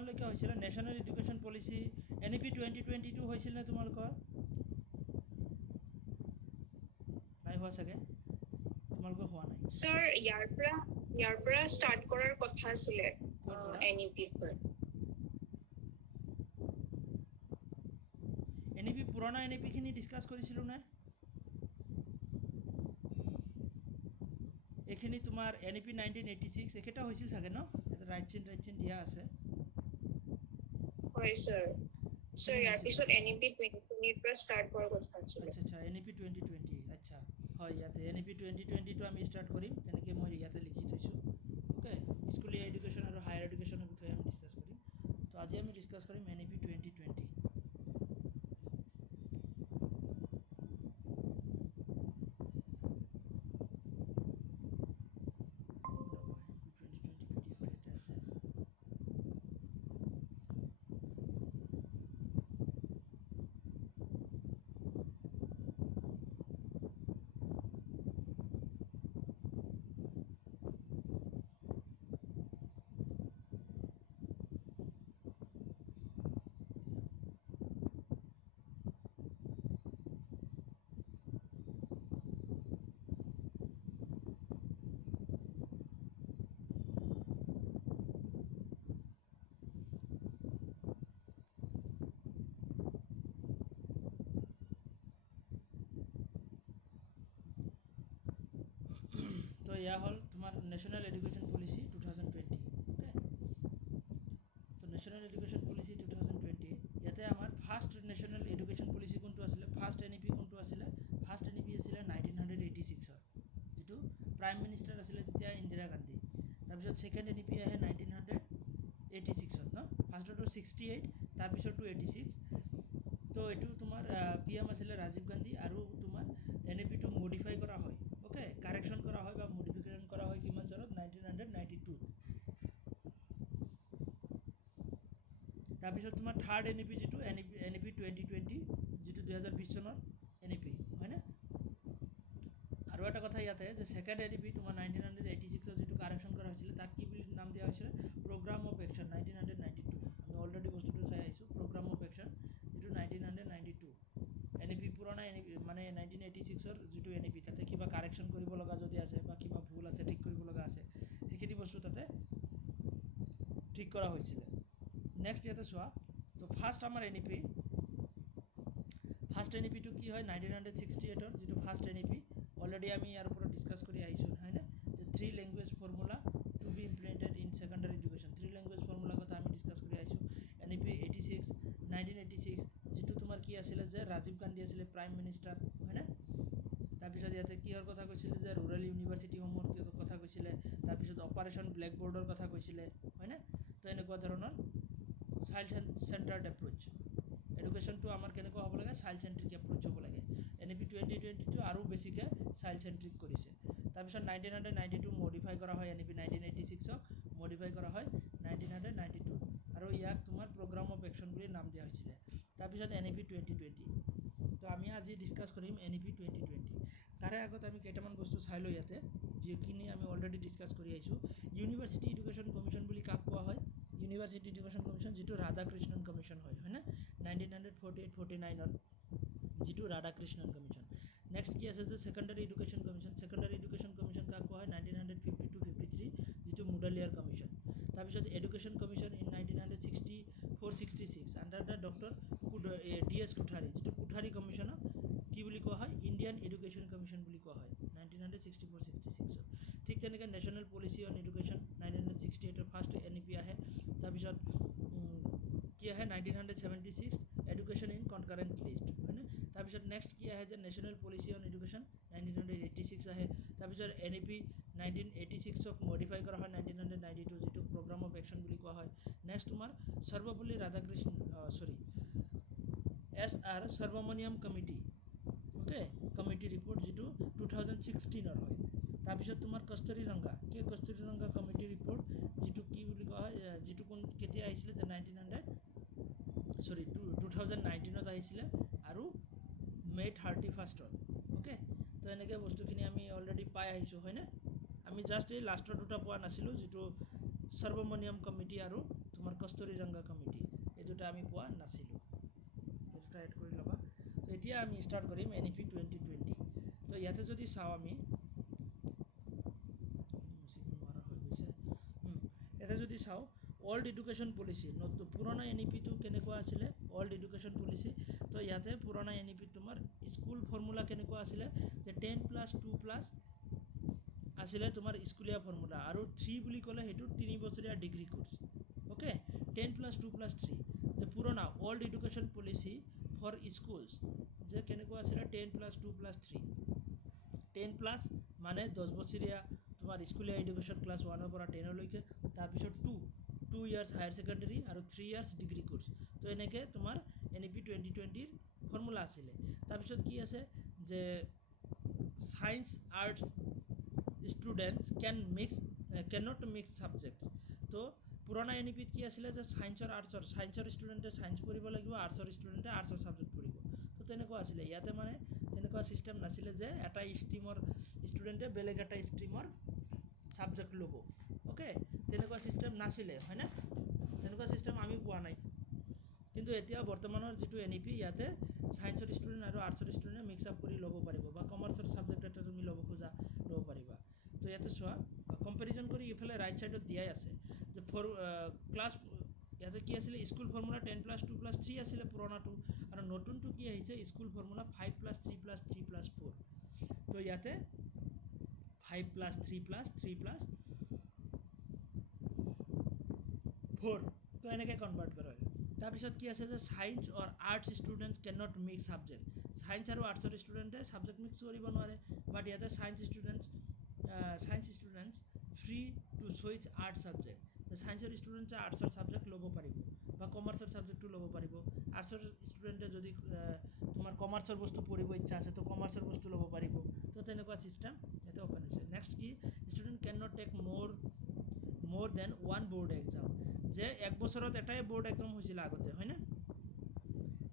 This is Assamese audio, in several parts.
কিমানলৈকে হৈছিলে নেশ্যনেল এডুকেশ্যন পলিচি NEP 2022 হৈছিল নে তোমালোকৰ নাই হোৱা চাগে তোমালোকৰ হোৱা নাই স্যাৰ ইয়াৰ পৰা স্টাৰ্ট কৰাৰ কথা আছিলে ক'ৰ পৰা NEP ৰ NEP পুৰণা NEP খিনি ডিসকাস কৰিছিলো না এখিনি তোমাৰ NEP 1986 একেটা হৈছিল চাগে ন এটা ৰাইট চিন দিয়া আছে হয় স্যাৰ ইয়াৰ পিছত NEP 2020 পৰা স্টাৰ্ট কৰাৰ কথা আছিলে আচ্ছা NEP 2020 আচ্ছা হয় ইয়াতে NEP 2020 তো আমি স্টাৰ্ট কৰিম তেনেকৈ মই ইয়াতে লিখি থৈছো ওকে স্কুলীয়া এডুকেশ্যন আৰু হায়াৰ এডুকেশ্যনৰ বিষয়ে আমি ডিসকাস কৰিম তো আজি আমি ডিসকাস কৰিম NEP 2020 তো ইয়া হল তোমাৰ ন্যাশনাল এডুকেশ্যন পলিচি 2020 ওকে তো ন্যাশনাল এডুকেশ্যন পলিচি 2020 ইয়াতে আমাৰ ফাৰ্স্ট ন্যাশনাল এডুকেশ্যন পলিচি কোনটো আছিল ফাৰ্স্ট NEP কোনটো আছিল ফাৰ্স্ট NEP আছিল 1986 ৰ যেটো প্ৰাইম মিনিষ্টাৰ আছিল তেতিয়া ইন্দিৰা গান্ধী তাৰ পিছত সেকেন্ড NEP আহে 1986 ত ন ফাৰ্স্টটো 68 তাৰ পিছৰটো 86 তো এটো তোমাৰ PM আছিল ৰাজীৱ গান্ধী আৰু তোমাৰ NEP টো মডিফাই কৰা হয় ওকে কাৰেকশন কৰা হয় বা মডিফিকেশন কৰা হয় কিমান চনত 1992 তাৰ পিছত তোমাৰ থাৰ্ড NEP যেটো NEP 2020 যেটো 2020 চনৰ NEP হয় না আৰু এটা কথা ইয়াতে যে সেকেন্ড NEP তোমাৰ 1986 ৰ যেটো কাৰেকশন কৰা হৈছিল তাক কি বুলি নাম দিয়া হৈছিল প্ৰগ্ৰাম অফ একচন 1992 আমি অলৰেডি বস্তুটো চাই আইছো প্ৰগ্ৰাম অফ একচন যেটো 1992 NEP পুৰণা NEP মানে 1986 ৰ যেটো NEP তাতে কিবা কাৰেকশন কৰিব লগা যদি আছে বা কিবা ভুল আছে ঠিক কৰিব লগা আছে এইখিনি বস্তু তাতে ঠিক কৰা হৈছিল নেক্সট ইয়াতে চোৱা তো ফাৰ্স্ট আমাৰ NEP ফাৰ্স্ট NEP টো কি হয় 1968 ৰ যেটো ফাৰ্স্ট NEP অলৰেডি আমি ইয়াৰ ওপৰত ডিসকাস কৰি আইছো হয় না যে three language formula to be implemented in secondary education three language formula কথা আমি ডিসকাস কৰি আইছো NEP 1986 যেটো তোমাৰ কি আছিল যে ৰাজীৱ গান্ধী আছিল প্ৰাইম মিনিষ্টাৰ হয় না তাৰ পিছত ইয়াতে কিহৰ কথা কৈছিল যে ৰুৰাল ইউনিভাৰ্সিটি সমূহৰ কথা কৈছিল তাৰ পিছত অপাৰেশন ব্ল্যাক বোৰ্ডৰ কথা কৈছিল হয় না তো এনেকুৱা ধৰণৰ চাইল্ড সেন্টাৰ্ড এপ্ৰোচ এডুকেশ্যন টু আমাৰ কেনেকুৱা হ'ব লাগে চাইল্ড সেন্ট্ৰিক এপ্ৰোচ হ'ব লাগে NEP 2020 টো আৰু বেছিকে চাইল্ড সেন্ট্ৰিক কৰিছে তাৰ পিছত 1992 মডিফাই কৰা হয় NEP 1986 ক মডিফাই কৰা হয় 1992 আৰু ইয়াক তোমাৰ প্ৰগ্ৰাম অফ একচন বুলি নাম দিয়া হৈছিল তাৰ পিছত NEP 2020 তো আমি আজি ডিসকাস কৰিম NEP 2020 তাৰে আগত আমি কেইটামান বস্তু চাই লৈ ইয়াতে যেখিনি আমি অলৰেডি ডিসকাস কৰি আইছো ইউনিভাৰ্সিটি এডুকেশ্যন কমিশন বুলি কাক কোৱা হয় ইউনিভাৰ্সিটি এডুকেশ্যন কমিশন যেটো ৰাধাকৃষ্ণন কমিশন হয় না 1948-49 ৰ যেটো ৰাধাকৃষ্ণন কমিশন নেক্সট কি আছে যে সেকেন্ডাৰী এডুকেশ্যন কমিশন কাক কোৱা হয় 1952-53 যেটো মুডালিয়াৰ কমিশন তাৰ পিছত education commission in 1964-66 under da doctor DS Kothari যেটো কুঠাৰী কমিশনক কি বুলি কোৱা হয় ইন্ডিয়ান এডুকেশ্যন কমিশন বুলি কোৱা হয় 1964-66 ঠিক তেনেকৈ ন্যাশনাল পলিচি অন এডুকেশ্যন 1968 ৰ ফাৰ্স্ট NEP আহে তাৰ পিছত কি আহে 1976 এডুকেশ্যন ইন কনকাৰেন্ট লিস্ট হয় না তাৰ পিছত নেক্সট কি আহে যে ন্যাশনাল পলিচি অন এডুকেশ্যন 1986 আহে তাৰ পিছত NEP 1986 ক মডিফাই কৰা হয় 1992 যেটো প্ৰগ্ৰাম অফ একচন বুলি কোৱা হয় নেক্সট তোমাৰ Sarvepalli Radhakrishnan SR Subramanian committee okay committee report যেটো 2016 ৰ হয় তাৰ পিছত তোমাৰ কস্তুৰী ৰংগা কমিটি ৰিপোৰ্ট যেটো কি বুলি কোৱা হয় যেটো কোন কেতিয়া আহিছিল যে 2019 ত আহিছিল আৰু মে 31 ত ওকে তো এনেকৈ বস্তুখিনি আমি অলৰেডি পাই আহিছো হয় না আমি জাস্ট এই লাষ্টৰ দুটা পোৱা নাছিলো যেটো সৰ্বমনিয়ম কমিটি আৰু তোমাৰ কস্তুৰীৰংগা কমিটি, এই দুটা আমি পোৱা নাছিলোঁ, এই দুটা এড কৰি ল'বা। তো এতিয়া আমি ষ্টাৰ্ট কৰিম NEP 2020। তো ইয়াতে যদি চাওঁ আমি ইয়াতে যদি চাওঁ অল্ড এডুকেশ্যন পলিচি, নতুন পুৰণা NEP-টো কেনেকুৱা আছিলে, অল্ড এডুকেশ্যন পলিচি। তো ইয়াতে পুৰণা NEP তোমাৰ স্কুল ফৰ্মুলা কেনেকুৱা আছিলে যে 10+2+ আছিলে তোমাৰ স্কুলীয়া ফৰ্মুলা, আৰু 3 বুলি ক'লে সেইটো 3 বছৰীয়া ডিগ্ৰী কোৰ্চ। অ'কে, 10+2+3 যে পুৰণা old education policy for schools যে কেনেকুৱা আছিলে 10+2+3। 10+ মানে 10 বছৰীয়া তোমাৰ স্কুলীয়া এডুকেশ্যন ক্লাছ 1-ৰ পৰা 10লৈকে, তাৰপিছত 2 ইয়াৰ্ছ হায়াৰ ছেকেণ্ডেৰী আৰু 3 ইয়াৰ্ছ ডিগ্ৰী কোৰ্চ। তো এনেকৈ তোমাৰ NEP 2020ৰ ফৰ্মুলা আছিলে। তাৰপিছত কি আছে যে science arts students cannot mix subjects. তো পুৰণা NEP-ত কি আছিলে যে ছায়েন্সৰ ষ্টুডেণ্টে ছায়েন্স পঢ়িব লাগিব, আৰ্টছৰ ষ্টুডেণ্টে আৰ্টছৰ ছাবজেক্ট পঢ়িব। তো তেনেকুৱা আছিলে। ইয়াতে মানে তেনেকুৱা ছিষ্টেম নাছিলে যে এটা ষ্ট্ৰীমৰ ষ্টুডেণ্টে বেলেগ এটা ষ্ট্ৰীমৰ ছাবজেক্ট ল'ব। অ'কে, তেনেকুৱা ছিষ্টেম নাছিলে, হয়নে? তেনেকুৱা ছিষ্টেম আমি পোৱা নাই। কিন্তু এতিয়া বৰ্তমানৰ যিটো NEP, ইয়াতে ছায়েন্সৰ ষ্টুডেণ্ট আৰু আৰ্টছৰ ষ্টুডেণ্টে মিক্স আপ কৰি ল'ব পাৰিব, বা কমাৰ্চৰ ছাবজেক্ট এটা তুমি ল'ব খোজা ল'ব পাৰিবা। তো ইয়াতে চোৱা কম্পেৰিজন কৰি ইফালে ৰাইট ছাইডত দিয়াই আছে যে ক্লাছ ইয়াতে কি আছিলে স্কুল ফৰ্মুলা 10+2+3 আছিলে পুৰণাটো, আৰু নতুনটো কি আহিছে স্কুল ফৰ্মুলা 5+3+3+4। তো ইয়াতে 5+3+3+4, তো এনেকৈ কনভাৰ্ট কৰা হয়। তাৰপিছত কি আছে যে science or arts students can not mix subject. Science আৰু আৰ্টছৰ ষ্টুডেণ্টে ছাবজেক্ট মিক্স কৰিব নোৱাৰে, বাট ইয়াতে science students free to switch art subject. ছায়েন্সৰ ষ্টুডেণ্টে আৰ্টছৰ ছাবজেক্ট ল'ব পাৰিব, বা কমাৰ্চৰ ছাবজেক্টটো ল'ব পাৰিব। আৰ্টছৰ ষ্টুডেণ্টে যদি তোমাৰ কমাৰ্চৰ বস্তু পঢ়িব ইচ্ছা আছে তো কমাৰ্চৰ বস্তু ল'ব পাৰিব। তো তেনেকুৱা ছিষ্টেম ইয়াতে অ'পেন হৈছে। নেক্সট কি ষ্টুডেণ্ট কেন নট টেক মোৰ দেন ওৱান বৰ্ড এক্সাম, যে এক বছৰত এটাই বৰ্ড এক্সাম হৈছিল আগতে, হয়নে?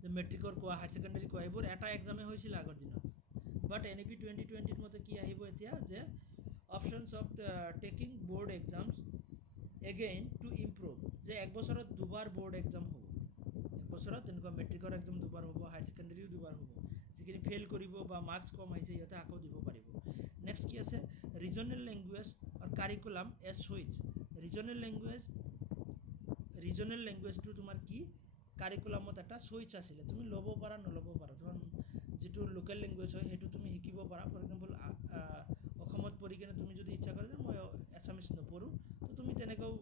যে মেট্ৰিকৰ কোৱা, হায়াৰ ছেকেণ্ডেৰী কোৱা, এইবোৰ এটা এক্সামে হৈছিল আগৰ দিনত। বাট NEP 2020ৰ মতে কি আহিব এতিয়া যে options of taking board exams again two improve, যে এক বছৰত দুবাৰ বৰ্ড এক্সাম হ'ব। এক বছৰত তেনেকুৱা মেট্ৰিকৰ এক্সাম দুবাৰ হ'ব, হায়াৰ ছেকেণ্ডেৰীও দুবাৰ হ'ব। যিখিনি ফেইল কৰিব বা মাৰ্কছ কম আহিছে সিহঁতে আকৌ দিব পাৰিব। নেক্সট কি আছে ৰিজনেল লেংগুৱেজ আৰু কাৰিকুলাম এজ চুইচ। ৰিজনেল লেংগুৱেজটো তোমাৰ কি কাৰিকুলামত এটা চুইচ আছিলে, তুমি ল'ব পাৰা নল'ব পাৰা। তোমাৰ যিটো লোকেল লেংগুৱেজ হয় সেইটো তুমি শিকিব পাৰা। ফৰ এক্সাম্পল অসমত পঢ়ি কিনে তুমি যদি ইচ্ছা কৰা যে মই এছামিছ নপঢ়োঁ, তো তুমি তেনেকৈও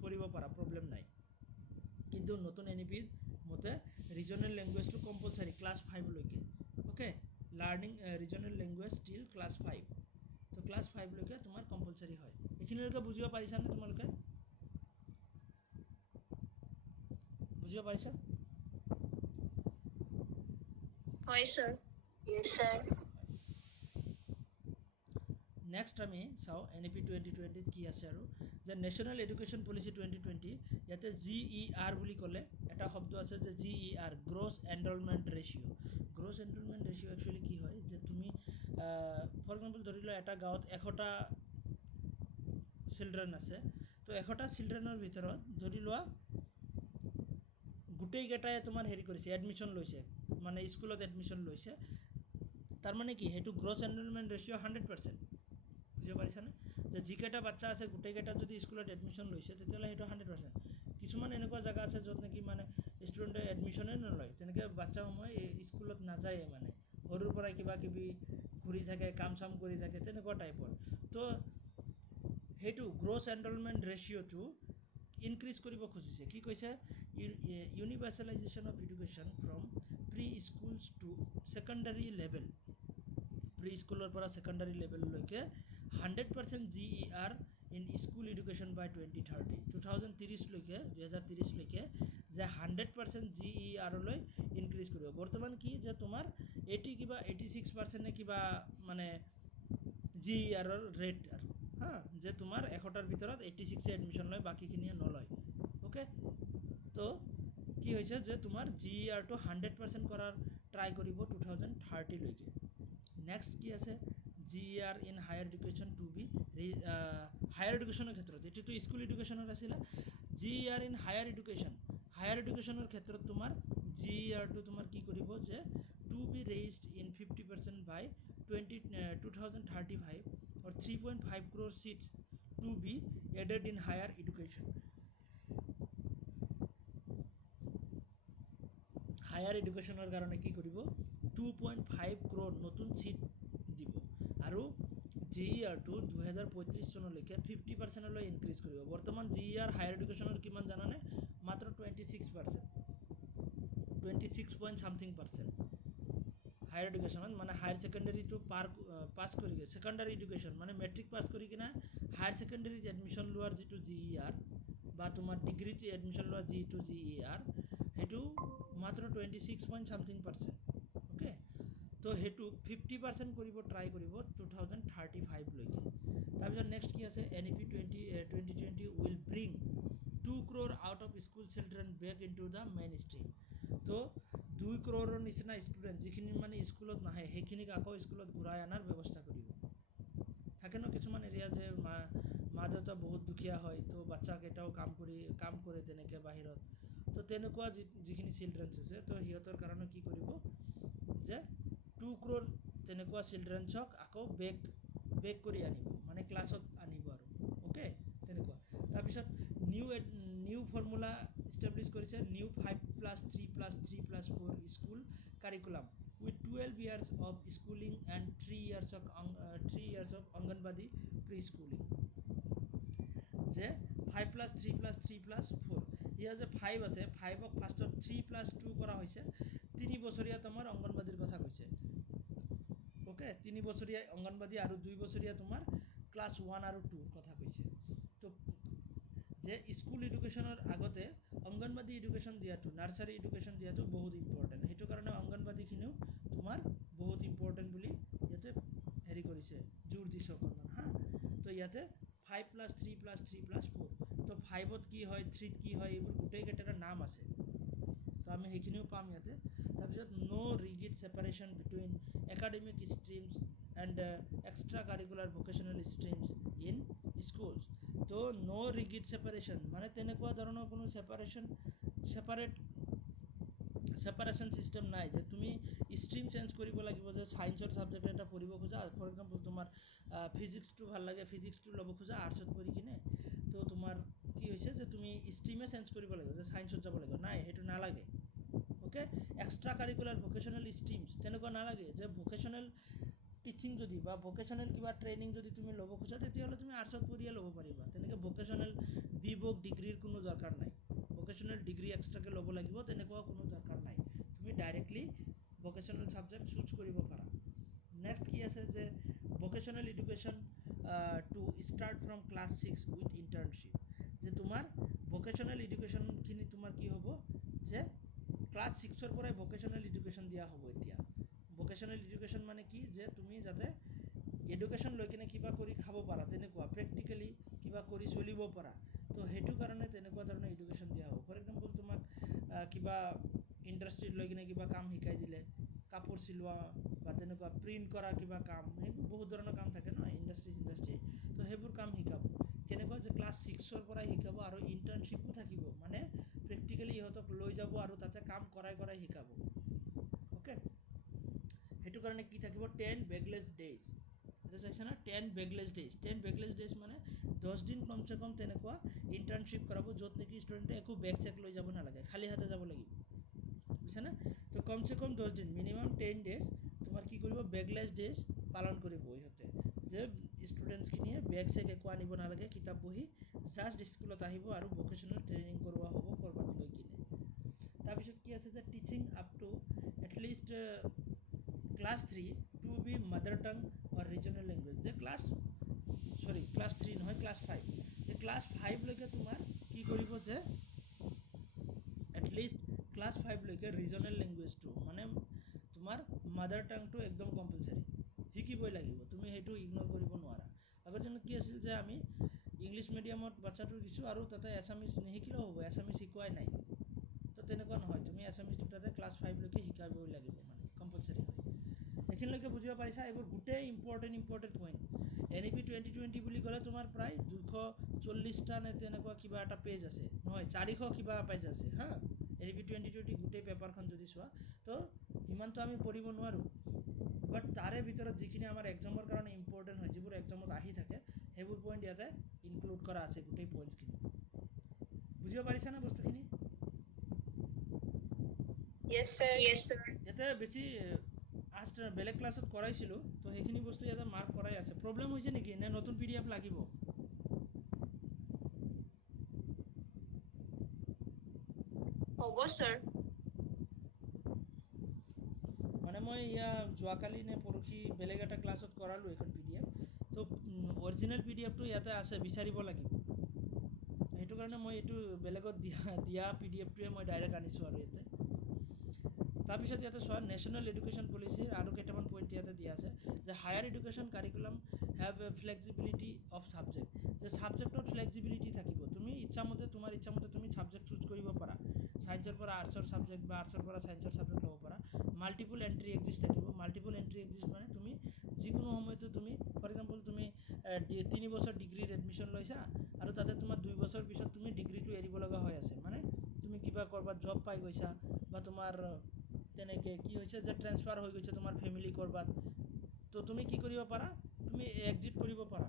পঢ়িব পাৰা, প্ৰব্লেম নাই। কিন্তু নতুন NEP-ৰ মতে ৰিজনেল লেংগুৱেজটো কম্পালচাৰী ক্লাছ 5লৈকে। Okay, learning regional language till class 5। তো ক্লাছ 5লৈকে তোমাৰ কম্পালচাৰী হয়। এইখিনিলৈকে বুজিব পাৰিছানে তোমালোকে? বুজিব পাৰিছা? হয় স্যাৰ। Yes sir. নেক্সট আমি চাওঁ NEP 2020ত কি আছে, আৰু যে নেশ্যনেল এডুকেশ্যন পলিচি 2020, ইয়াতে GER বুলি ক'লে এটা শব্দ আছে যে GER gross enrolment ratio'. Gross enrolment ratio' actually কি হয় যে তুমি ফৰ এক্সাম্পল ধৰি লোৱা এটা গাঁৱত 100টা চিলড্ৰেন আছে, তো 100টা চিলড্ৰেনৰ ভিতৰত ধৰি লোৱা গোটেইকেইটাই তোমাৰ হেৰি কৰিছে, এডমিশ্যন লৈছে, মানে স্কুলত এডমিশ্যন লৈছে। তাৰমানে কি সেইটো গ্ৰছ এনৰলমেণ্ট ৰেচিঅ' 100%। বুজিব পাৰিছানে? যে যিকেইটা বাচ্চা আছে গোটেইকেইটা যদি স্কুলত এডমিশ্যন লৈছে তেতিয়াহ'লে সেইটো 100%। কিছুমান এনেকুৱা জেগা আছে য'ত নেকি মানে ষ্টুডেণ্টে এডমিশ্যনেই নলয়, তেনেকৈ বাচ্চাসমূহে স্কুলত নাযায়ে, মানে সৰুৰ পৰাই কিবা কিবি ঘূৰি থাকে, কাম চাম কৰি থাকে, তেনেকুৱা টাইপৰ। তো সেইটো গ্ৰছ এনৰলমেণ্ট ৰেচিঅ'টো ইনক্ৰিজ কৰিব খুজিছে। কি কৈছে universalization of education from pre schools to secondary level. Pre স্কুলৰ পৰা ছেকেণ্ডাৰী লেভেললৈকে 100% GER in school education by 2030লৈকে যে 100% GERলৈ ইনক্ৰিজ কৰিব। বৰ্তমান কি যে তোমাৰ 86% নে কিবা মানে GERৰ ৰেট আৰু যে তোমাৰ 100টাৰ ভিতৰত 86 এডমিশ্যন লয়, বাকীখিনিয়ে নলয়। অ'কে, তো কি হৈছে যে তোমাৰ GERটো 100% কৰাৰ ট্ৰাই কৰিব 2030লৈকে। নেক্সট কি আছে GER in higher education to be higher এডুকেশ্যনৰ ক্ষেত্ৰত এইটোতো স্কুল এডুকেশ্যনত আছিলে GER ইন হায়াৰ এডুকেশ্যনৰ ক্ষেত্ৰত তোমাৰ GERটো তোমাৰ কি কৰিব যে to be raised in 50% by 2035 or 3.5 crore seats to be added in higher education. Higher এডুকেশ্যনৰ কাৰণে কি কৰিব 2.5 crore নতুন চিট দিব আৰু GERটো 2035 চনলৈকে 50%লৈ ইনক্ৰিজ কৰিব বৰ্তমান GER হায়াৰ এডুকেশ্যনৰ কিমান জানানে মাত্ৰ 26% 26.something% হায়াৰ এডুকেশ্যনত মানে হায়াৰ ছেকেণ্ডেৰীটো পাছ কৰি ছেকেণ্ডাৰী এডুকেশ্যন মানে মেট্ৰিক পাছ কৰি কিনে হায়াৰ ছেকেণ্ডেৰীত এডমিশ্যন লোৱাৰ যিটো GER বা তোমাৰ ডিগ্ৰীত এডমিশ্যন লোৱাৰ যিটো GER সেইটো মাত্ৰ 26.something%. অ'কে তো সেইটো 50% কৰিব ট্ৰাই কৰিব 2035 লৈকে তাৰপিছত নেক্সট কি আছে NEP 2020 will bring 2 crore out of school children back into the main stream তো 2 crore নিচিনা ষ্টুডেণ্ট যিখিনি মানে স্কুলত নাহে সেইখিনিক আকৌ স্কুলত ঘূৰাই অনাৰ ব্যৱস্থা কৰিব থাকে ন কিছুমান এৰিয়া যে মা দেউতা বহুত দুখীয়া হয় তো বাচ্চাকেইটাও কাম কৰে তেনেকৈ বাহিৰত তো তেনেকুৱা যিখিনি চিলড্ৰেনছ আছে তো সিহঁতৰ কাৰণে কি কৰিব যে 2 crore তেনেকুৱা চিলড্ৰেনছক আকৌ বেক কৰি আনিব মানে ক্লাছত আনিব আৰু অ'কে তেনেকুৱা তাৰপিছত নিউ ফৰ্মুলা ইষ্টাব্লিছ কৰিছে new 5+3+3+4 school curriculum with 12 years of schooling and 3 years of anganwadi pre-schooling যে 5+3+3+4 ইয়াৰ যে 5 আছে 5ক ফাৰ্ষ্টত 3+2 কৰা হৈছে 3 বছৰীয়া তোমাৰ অংগনবাদীৰ কথা কৈছে ওকে 3 বছৰীয়া অংগনবাদী আৰু 2 বছৰীয়া তোমাৰ ক্লাছ 1 আৰু 2ৰ কথা কৈছে তো যে স্কুল এডুকেশ্যনৰ আগতে অংগনবাদী এডুকেশ্যন দিয়াটো নাৰ্চাৰী এডুকেশ্যন দিয়াটো বহুত ইম্পৰ্টেণ্ট সেইটো কাৰণে অংগনবাদীখিনিও তোমাৰ বহুত ইম্পৰ্টেণ্ট বুলি ইয়াতে হেৰি কৰিছে জোৰ দিছে অকণমান হা তো ইয়াতে 5+3+3+4 তো 5ত কি হয় 3ত কি হয় এইবোৰ গোটেইকেইটাৰ নাম আছে তো আমি সেইখিনিও পাম ইয়াতে তাৰপিছত no rigid separation between academic streams and extracurricular vocational streams in schools তো নো ৰিগিড ছেপাৰেশ্যন মানে তেনেকুৱা ধৰণৰ কোনো ছেপাৰেশ্যন ছিষ্টেম নাই যে তুমি ষ্ট্ৰীম চেঞ্জ কৰিব লাগিব যে ছায়েন্সৰ ছাবজেক্ট এটা পঢ়িব খোজা ফৰ এক্সাম্পল তোমাৰ ফিজিক্সটো ভাল লাগে ফিজিক্সটো ল'ব খোজা আৰ্টছত পঢ়ি কিনে তো তোমাৰ কি হৈছে যে তুমি ষ্ট্ৰীমে চেঞ্জ কৰিব লাগিব যে ছায়েন্সত যাব লাগিব নাই সেইটো নালাগে অ'কে এক্সট্ৰা কাৰিকুলাৰ ভকেশ্যনেল ষ্ট্ৰীমছ তেনেকুৱা নালাগে যে ভকেশ্যনেল টিচিং যদি বা ভকেশ্যনেল কিবা ট্ৰেইনিং যদি তুমি ল'ব খোজা তেতিয়াহ'লে তুমি আৰ্টছত পঢ়িয়ে ল'ব পাৰিবা তেনেকৈ ভকেশ্যনেল বিভোগ ডিগ্ৰীৰ কোনো দৰকাৰ নাই ভকেশ্যনেল ডিগ্ৰী এক্সট্ৰাকৈ ল'ব লাগিব তেনেকুৱা কোনো দৰকাৰ নাই তুমি ডাইৰেক্টলি ভকেশ্যনেল ছাবজেক্ট চুজ কৰিব পাৰা নেক্সট কি আছে যে vocational education to start from class 6 with internship যে তোমাৰ ভকেশ্যনেল এডুকেশ্যনখিনি তোমাৰ কি হ'ব যে ক্লাছ 6ৰ পৰাই ভকেশ্যনেল এডুকেশ্যন দিয়া হ'ব এতিয়া ভকেশ্যনেল এডুকেশ্যন মানে কি যে তুমি যাতে এডুকেশ্যন লৈ কিনে কিবা কৰি খাব পাৰা তেনেকুৱা প্ৰেক্টিকেলি কিবা কৰি চলিব পাৰা তো সেইটো কাৰণে তেনেকুৱা ধৰণৰ এডুকেশ্যন দিয়া হ'ব ফৰ এক্সাম্পল তোমাক কিবা ইণ্ডাষ্ট্ৰীত লৈ কিনে কিবা কাম শিকাই দিলে কাপোৰ চিলোৱা বা তেনেকুৱা প্ৰিণ্ট কৰা কিবা কাম সেইবোৰ বহুত ধৰণৰ কাম থাকে ন ইণ্ডাষ্ট্ৰী তো সেইবোৰ কাম শিকাব কেনেকুৱা যে ক্লাছ 6ৰ পৰাই শিকাব আৰু ইণ্টাৰ্ণশ্বিপো থাকিব মানে প্ৰেক্টিকেলি ইহঁতক লৈ যাব আৰু তাতে কাম কৰাই শিকাব অ'কে সেইটো কাৰণে কি থাকিব 10 বেগলেছ ডেইজ এইটো চাইছে না 10 বেগলেছ ডেইজ মানে 10 দিন কমচে কম তেনেকুৱা ইণ্টাৰ্ণশ্বিপ কৰাব য'ত নেকি ষ্টুডেণ্টে একো বেগ চেক লৈ যাব নালাগে খালী হাতে যাব লাগিব বুজিছানে তো কমচে কম 10 দিন মিনিমাম 10 ডেইজ তোমাৰ কি কৰিব বেগলেছ ডেইজ পালন কৰিব ইহঁতে যে ষ্টুডেণ্টছখিনিয়ে বেগ চেক একো আনিব নালাগে কিতাপ বহি জাষ্ট স্কুলত আহিব আৰু ভকেশ্যনেল ট্ৰেইনিং কৰোৱা হ'ব ক'ৰবাত লৈ কিনে তাৰপিছত কি আছে যে teaching up to at least class 3 to be mother tongue or regional language যে ক্লাছ 3 নহয় ক্লাছ 5 যে ক্লাছ 5 লৈকে তোমাৰ কি কৰিব যে এটলিষ্ট ক্লাছ 5 লৈকে ৰিজনেল লেংগুৱেজটো মানে তোমাৰ মাদাৰ টাংটো একদম কম্পালচাৰী শিকিবই লাগিব তুমি সেইটো ইগন'ৰ কৰিব নোৱাৰা আগৰ দিনত কি আছিল যে আমি ইংলিছ মিডিয়ামত বাচ্চাটো দিছোঁ আৰু তাতে এছামিছ নিশিকিলেও হ'ব এছামিছ শিকোৱাই নাই তো তেনেকুৱা নহয় তুমি এছামিছটো তাতে ক্লাছ 5 লৈকে শিকাবই লাগিব মানে কম্পালচাৰী হয় এইখিনিলৈকে বুজিব পাৰিছা এইবোৰ গোটেই ইম্পৰ্টেণ্ট পইণ্ট NEP 2020 বুলি ক'লে তোমাৰ প্ৰায় 240টা নে তেনেকুৱা কিবা এটা পেজ আছে নহয় 400 কিবা পেজ আছে হা NEP 2020 গোটেই পেপাৰখন যদি চোৱা তো সিমানটো আমি পঢ়িব নোৱাৰোঁ বাট তাৰে ভিতৰত যিখিনি আমাৰ এক্সামৰ কাৰণে ইম্পৰ্টেণ্ট হয় যিবোৰ এক্সামত আহি থাকে সেইবোৰ পইণ্ট ইয়াতে ইনক্লুড কৰা আছে গোটেই পইণ্টছখিনি বুজিব পাৰিছা না বস্তুখিনি Yes sir ইয়াতে বেছি বেলেগ ক্লাছত কৰাইছিলোঁ তো সেইখিনি বস্তু ইয়াতে মাৰ্ক কৰাই আছে প্ৰব্লেম হৈছে নেকি নে নতুন PDF লাগিব হ'ব sir মানে মই যোৱাকালি নে পৰহি বেলেগ এটা ক্লাছত কৰালোঁ এখন PDF তো অৰিজিনেল PDFটো ইয়াতে আছে বিচাৰিব লাগিব সেইটো কাৰণে মই এইটো বেলেগত দিয়া PDFটোৱে মই ডাইৰেক্ট আনিছোঁ আৰু ইয়াতে তাৰপিছত ইয়াতে চোৱা নেশ্যনেল এডুকেশ্যন পলিচিৰ আৰু কেইটামান পইণ্ট ইয়াতে দিয়া আছে যে higher education curriculum have a flexibility of subject যে ছাবজেক্টৰ ফ্লেক্সিবিলিটি থাকিব তুমি তোমাৰ ইচ্ছামতে তুমি ছাবজেক্ট চুজ কৰিব পাৰা ছায়েন্সৰ পৰা আৰ্টছৰ ছাবজেক্ট বা আৰ্টছৰ পৰা ছায়েন্সৰ ছাবজেক্ট ল'ব পাৰা মাল্টিপল এণ্ট্ৰি এক্সিষ্ট থাকিব মাল্টিপল এণ্ট্ৰি এক্সিষ্ট মানে তুমি যিকোনো সময়তো তুমি ফৰ এক্সাম্পল তুমি 3 বছৰ ডিগ্ৰীৰ এডমিশ্যন লৈছা আৰু তাতে তোমাৰ 2 বছৰ পিছত তুমি ডিগ্ৰীটো এৰিব লগা হৈ আছে মানে তুমি কিবা কৰবাত জব পাই গৈছা বা তোমাৰ তেনেকৈ কি হৈছে যে ট্ৰেন্সফাৰ হৈ গৈছে তোমাৰ ফেমিলি কৰবাত তো তুমি কি কৰিব পাৰা তুমি এক্সিট কৰিব পাৰা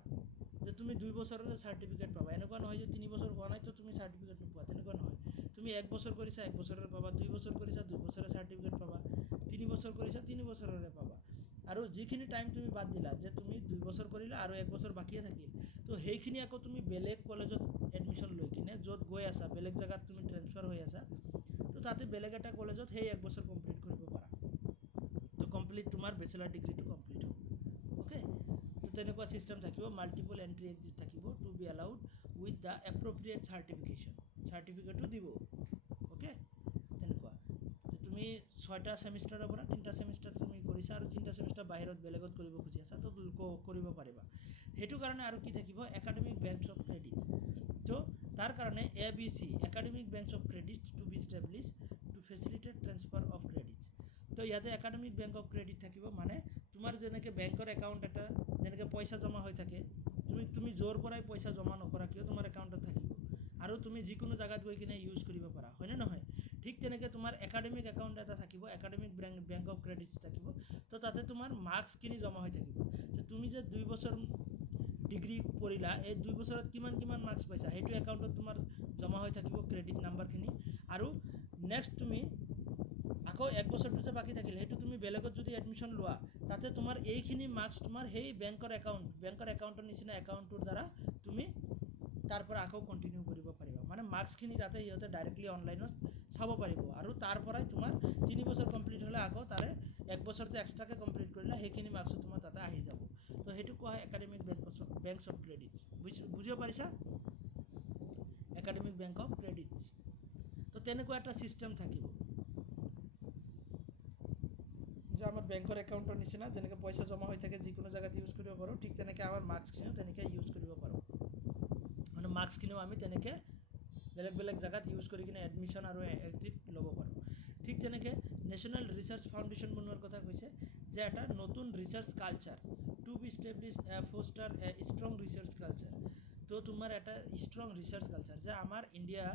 যে তুমি 2 বছৰলৈ চাৰ্টিফিকেট পাবা এনেকুৱা নহয় যে 3 বছৰ হোৱা নাই তো তুমি চাৰ্টিফিকেট নোপোৱা তেনেকুৱা নহয় তুমি 1 বছৰ কৰিছা 1 বছৰৰ পাবা 2 বছৰ কৰিছা 2 বছৰৰ চাৰ্টিফিকেট পাবা 3 বছৰ কৰিছা 3 বছৰৰে পাবা আৰু যিখিনি টাইম তুমি বাদ দিলা যে তুমি 2 বছৰ কৰিলা আৰু 1 বছৰ বাকিয়ে থাকিল তো সেইখিনি আকৌ তুমি বেলেগ কলেজত এডমিশ্যন লৈ কিনে য'ত গৈ আছা বেলেগ জেগাত তুমি ট্ৰেন্সফাৰ হৈ আছা তো তাতে বেলেগ এটা কলেজত সেই 1 বছৰ কমপ্লিট কৰিব পাৰা তো কমপ্লিট তোমাৰ বেচেলাৰ ডিগ্ৰীটো কমপ্লিট হ'ব ওকে তো তেনেকুৱা চিষ্টেম থাকিব মাল্টিপল এণ্ট্ৰি এক্সিট থাকিব to be allowed with the appropriate চাৰ্টিফিকেটো দিব ওকে তেনেকুৱা যে তুমি 6টা ছেমিষ্টাৰৰ পৰা 3টা ছেমিষ্টাৰ তুমি কৰিছা আৰু 3টা ছেমিষ্টাৰ বাহিৰত বেলেগত কৰিব খুজি আছা তো কৰিব পাৰিবা সেইটো কাৰণে আৰু কি থাকিব একাডেমিক বেংকছ অফ ক্ৰেডিট তো তাৰ কাৰণে ABC academic banks of credit to be establish to facilitate transfer of credits তো ইয়াতে একাডেমিক বেংক অফ ক্ৰেডিট থাকিব মানে তোমাৰ যেনেকৈ বেংকৰ একাউণ্ট এটা যেনেকৈ পইচা জমা হৈ থাকে তুমি য'ৰ পৰাই পইচা জমা নকৰা কিয় তোমাৰ একাউণ্টত থাকিব আৰু তুমি যিকোনো জাগাত গৈ কিনে ইউজ কৰিব পাৰা হয়নে নহয় ঠিক তেনেকৈ তোমাৰ একাডেমিক একাউণ্ট এটা থাকিব একাডেমিক বেংক অফ ক্ৰেডিটছ থাকিব তো তাতে তোমাৰ মাৰ্কছখিনি জমা হৈ থাকিব যে তুমি যে 2 বছৰ ডিগ্ৰী পঢ়িলা এই 2 বছৰত কিমান মাৰ্কছ পাইছা সেইটো একাউণ্টত তোমাৰ জমা হৈ থাকিব ক্ৰেডিট নাম্বাৰখিনি আৰু নেক্সট তুমি আকৌ 1 বছৰটো যে বাকী থাকিল সেইটো তুমি বেলেগত যদি এডমিশ্যন লোৱা তাতে তোমাৰ এইখিনি মাৰ্কছ তোমাৰ সেই বেংকৰ একাউণ্টৰ নিচিনা একাউণ্টটোৰ দ্বাৰা তুমি তাৰ পৰা আকৌ কণ্টিনিউ কৰিব পাৰিবা মানে মাৰ্কছখিনি যাতে সিহঁতে ডাইৰেক্টলি অনলাইনত চাব পাৰিব আৰু তাৰ পৰাই তোমাৰ 3 বছৰ কমপ্লিট হ'লে আকৌ তাৰে 1 বছৰ যে এক্সট্ৰাকৈ কমপ্লিট কৰিলে সেইখিনি মাৰ্কছো তোমাৰ তাতে আহি যাব তো সেইটো কোৱা হয় একাডেমিক বেংকছ অফ ক্ৰেডিট বুজিব পাৰিছা একাডেমিক বেংক অফ ক্ৰেডিটছ তো তেনেকুৱা এটা ছিষ্টেম থাকিব যে আমাৰ বেংকৰ একাউণ্টৰ নিচিনা যেনেকৈ পইচা জমা হৈ থাকে যিকোনো জেগাত ইউজ কৰিব পাৰোঁ ঠিক তেনেকৈ আমাৰ মাৰ্কছখিনিও তেনেকৈ ইউজ কৰিব পাৰোঁ মানে মাৰ্কছখিনিও আমি তেনেকৈ বেলেগ জেগাত ইউজ কৰি কিনে এডমিশ্যন আৰু এক্সিট ল'ব পাৰোঁ ঠিক তেনেকৈ নেশ্যনেল ৰিচাৰ্চ ফাউণ্ডেশ্যন বনোৱাৰ কথা কৈছে যে এটা নতুন research culture to be establish foster strong research culture তো তোমাৰ এটা ষ্ট্ৰং ৰিচাৰ্চ কালচাৰ যে আমাৰ ইণ্ডিয়া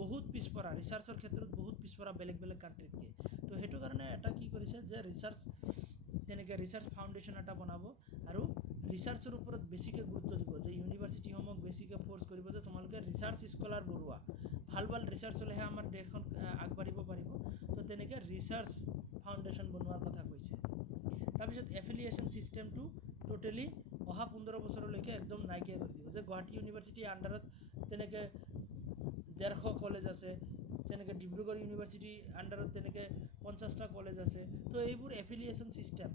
বহুত পিছপৰা ৰিচাৰ্চৰ ক্ষেত্ৰত বহুত পিছপৰা বেলেগ কাণ্ট্ৰিতকৈ তো সেইটো কাৰণে এটা কি কৰিছে যে তেনেকৈ ৰিচাৰ্চ ফাউণ্ডেশ্যন এটা বনাব আৰু ৰিচাৰ্চৰ ওপৰত বেছিকৈ গুৰুত্ব দিব যে ইউনিভাৰ্চিটিসমূহক বেছিকৈ ফ'ৰ্চ কৰিব যে তোমালোকে ৰিচাৰ্চ স্কলাৰ বঢ়োৱা ভাল ৰিচাৰ্চ হ'লেহে আমাৰ দেশখন আগবাঢ়িব পাৰিব তো তেনেকৈ ৰিচাৰ্চ ফাউণ্ডেশ্যন বনোৱাৰ কথা কৈছে তাৰপিছত এফিলিয়েশ্যন ছিষ্টেমটো টোটেলি অহা 15 বছৰলৈকে একদম নাইকিয়া কৰি দিব যে গুৱাহাটী ইউনিভাৰ্চিটিৰ আণ্ডাৰত তেনেকৈ 150 কলেজ আছে তেনেকৈ ডিব্ৰুগড় ইউনিভাৰ্চিটিৰ আণ্ডাৰত তেনেকৈ 50টা কলেজ আছে তো এইবোৰ এফিলিয়েশ্যন ছিষ্টেম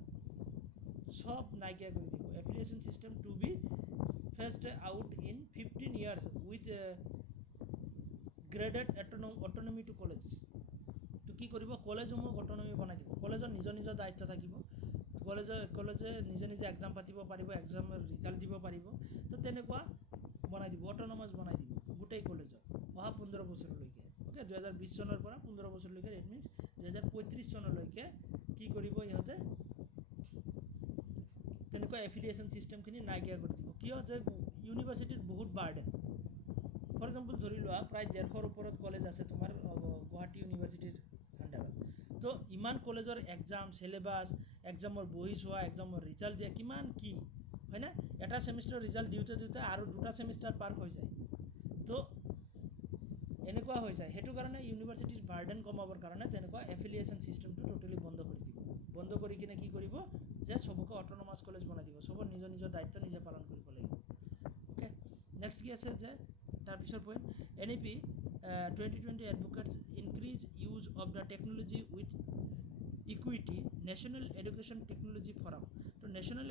সব নাইকিয়া কৰি দিব affiliation system to be phased out in 15 years with graded autonomy to colleges তো কি কৰিব কলেজসমূহক অটনমি বনাই দিব কলেজৰ নিজৰ দায়িত্ব থাকিব কলেজে নিজে এক্সাম পাতিব পাৰিব এক্সামৰ ৰিজাল্ট দিব পাৰিব তো তেনেকুৱা বনাই দিব অট'নমাছ বনাই দিব গোটেই কলেজত অহা 15 বছৰলৈকে ওকে 2020 চনৰ পৰা 15 বছৰলৈকে ইট মিনছ 2035 চনলৈকে কি কৰিব ইহঁতে তেনেকুৱা এনেকুৱা এফিলিয়েশ্যন ছিষ্টেমখিনি নাইকিয়া কৰি দিব কিয় যে ইউনিভাৰ্চিটিৰ বহুত বাৰ্ডেন ফৰ এক্সাম্পল ধৰি লোৱা প্ৰায় 150ৰ ওপৰত কলেজ আছে তোমাৰ গুৱাহাটী ইউনিভাৰ্চিটিৰ আণ্ডাৰত তো ইমান কলেজৰ এক্সাম চিলেবাছ এক্সামৰ বহি চোৱা এক্সামৰ ৰিজাল্ট দিয়া কিমান কি হয়নে এটা ছেমিষ্টাৰৰ ৰিজাল্ট দিওঁতে আৰু দুটা ছেমিষ্টাৰ পাৰ হৈ যায় তো এনেকুৱা হৈ যায় সেইটো কাৰণে ইউনিভাৰ্চিটিৰ বাৰ্ডেন কমাবৰ কাৰণে তেনেকুৱা এফিলিয়েশ্যন ছিষ্টেমটো টোটেলি বন্ধ কৰি দিব বন্ধ কৰি কিনে কি কৰিব যে সবকে অট'নমাছ কলেজ বনাই দিব সবৰ নিজৰ নিজৰ দায়িত্ব নিজে পালন কৰিব লাগিব ওকে নেক্সট কি আছে যে তাৰপিছৰ point NEP 2020 advocates increase use of the technology with equity national education technology forum তো national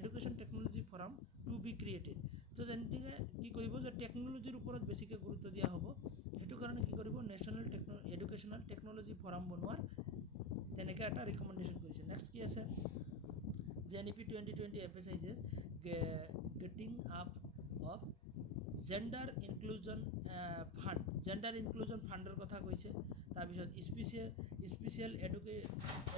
education technology forum to be created তো যেনেকৈ কি কৰিব যে টেকন'লজিৰ ওপৰত বেছিকৈ গুৰুত্ব দিয়া হ'ব সেইটো কাৰণে কি কৰিব নেশ্যনেল এডুকেশ্যনেল টেকন'লজি ফৰাম বনোৱাৰ তেনেকৈ এটা ৰিকমেণ্ডেশ্যন কৰিছে নেক্সট কি আছে যে NEP 2020 emphasizes getting up of gender inclusion ফাণ্ডৰ কথা কৈছে তাৰপিছত special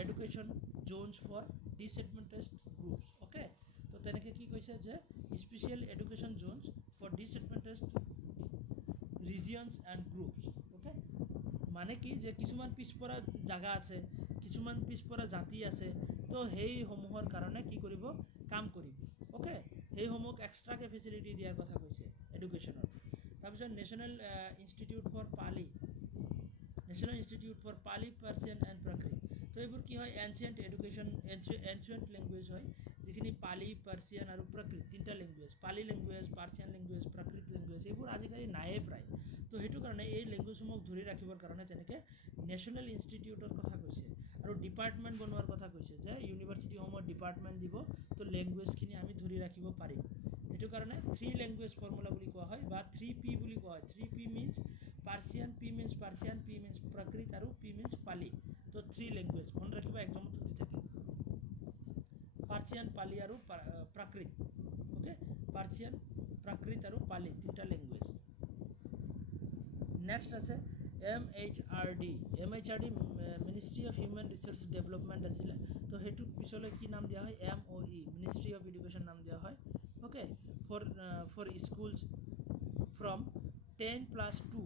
education zones for disadvantaged groups okay তো তেনেকৈ কি কৈছে যে special education zones for disadvantaged regions and groups okay মানে কি যে কিছুমান পিছপৰা জাগা আছে কিছুমান পিছপৰা জাতি আছে তো সেইসমূহৰ কাৰণে কি কৰিব কাম কৰিব অ'কে সেইসমূহক এক্সট্ৰাকৈ ফেচিলিটি দিয়াৰ কথা কৈছে এডুকেশ্যনৰ তাৰপিছত নেশ্যনেল ইনষ্টিটিউট ফৰ পালি পাৰ্চিয়ান এণ্ড প্ৰাকৃত তো এইবোৰ কি হয় এনচিয়েণ্ট লেংগুৱেজ হয় যিখিনি পালি পাৰ্চিয়ান আৰু প্ৰাকৃত তিনিটা লেংগুৱেজ পালি লেংগুৱেজ পাৰ্চিয়ান লেংগুৱেজ প্ৰাকৃত লেংগুৱেজ এইবোৰ আজিকালি নায়েই প্ৰায় তো সেইটো কাৰণে এই লেংগুৱেজসমূহক ধৰি ৰাখিবৰ কাৰণে তেনেকৈ নেশ্যনেল ইনষ্টিটিউটৰ কথা কৈছে আৰু ডিপাৰ্টমেণ্ট বনোৱাৰ কথা কৈছে যে ইউনিভাৰ্চিটিসমূহত ডিপাৰ্টমেণ্ট দিব তো লেংগুৱেজখিনি আমি ধৰি ৰাখিব পাৰিম সেইটো কাৰণে 3 লেংগুৱেজ ফৰ্মুলা বুলি কোৱা হয় বা 3P বুলি কোৱা হয় 3P means Persian P means Persian P means Prakrit আৰু P মিন্স পালি তো 3 লেংগুৱেজ মনত ৰাখিবা একদমতো দি থাকে পাৰ্চিয়ান পালি আৰু প্ৰাকৃত ওকে পাৰ্চিয়ান প্ৰাকৃত আৰু পালি তিনিটা লেংগুৱেজ নেক্সট আছে MHRD ministry of human resource development আছিলে তো সেইটোক পিছলৈ কি নাম দিয়া হয় MOE মিনিষ্ট্ৰী অফ এডুকেশ্যন নাম দিয়া হয় ওকে ফৰ স্কুলছ ফ্ৰম 10+2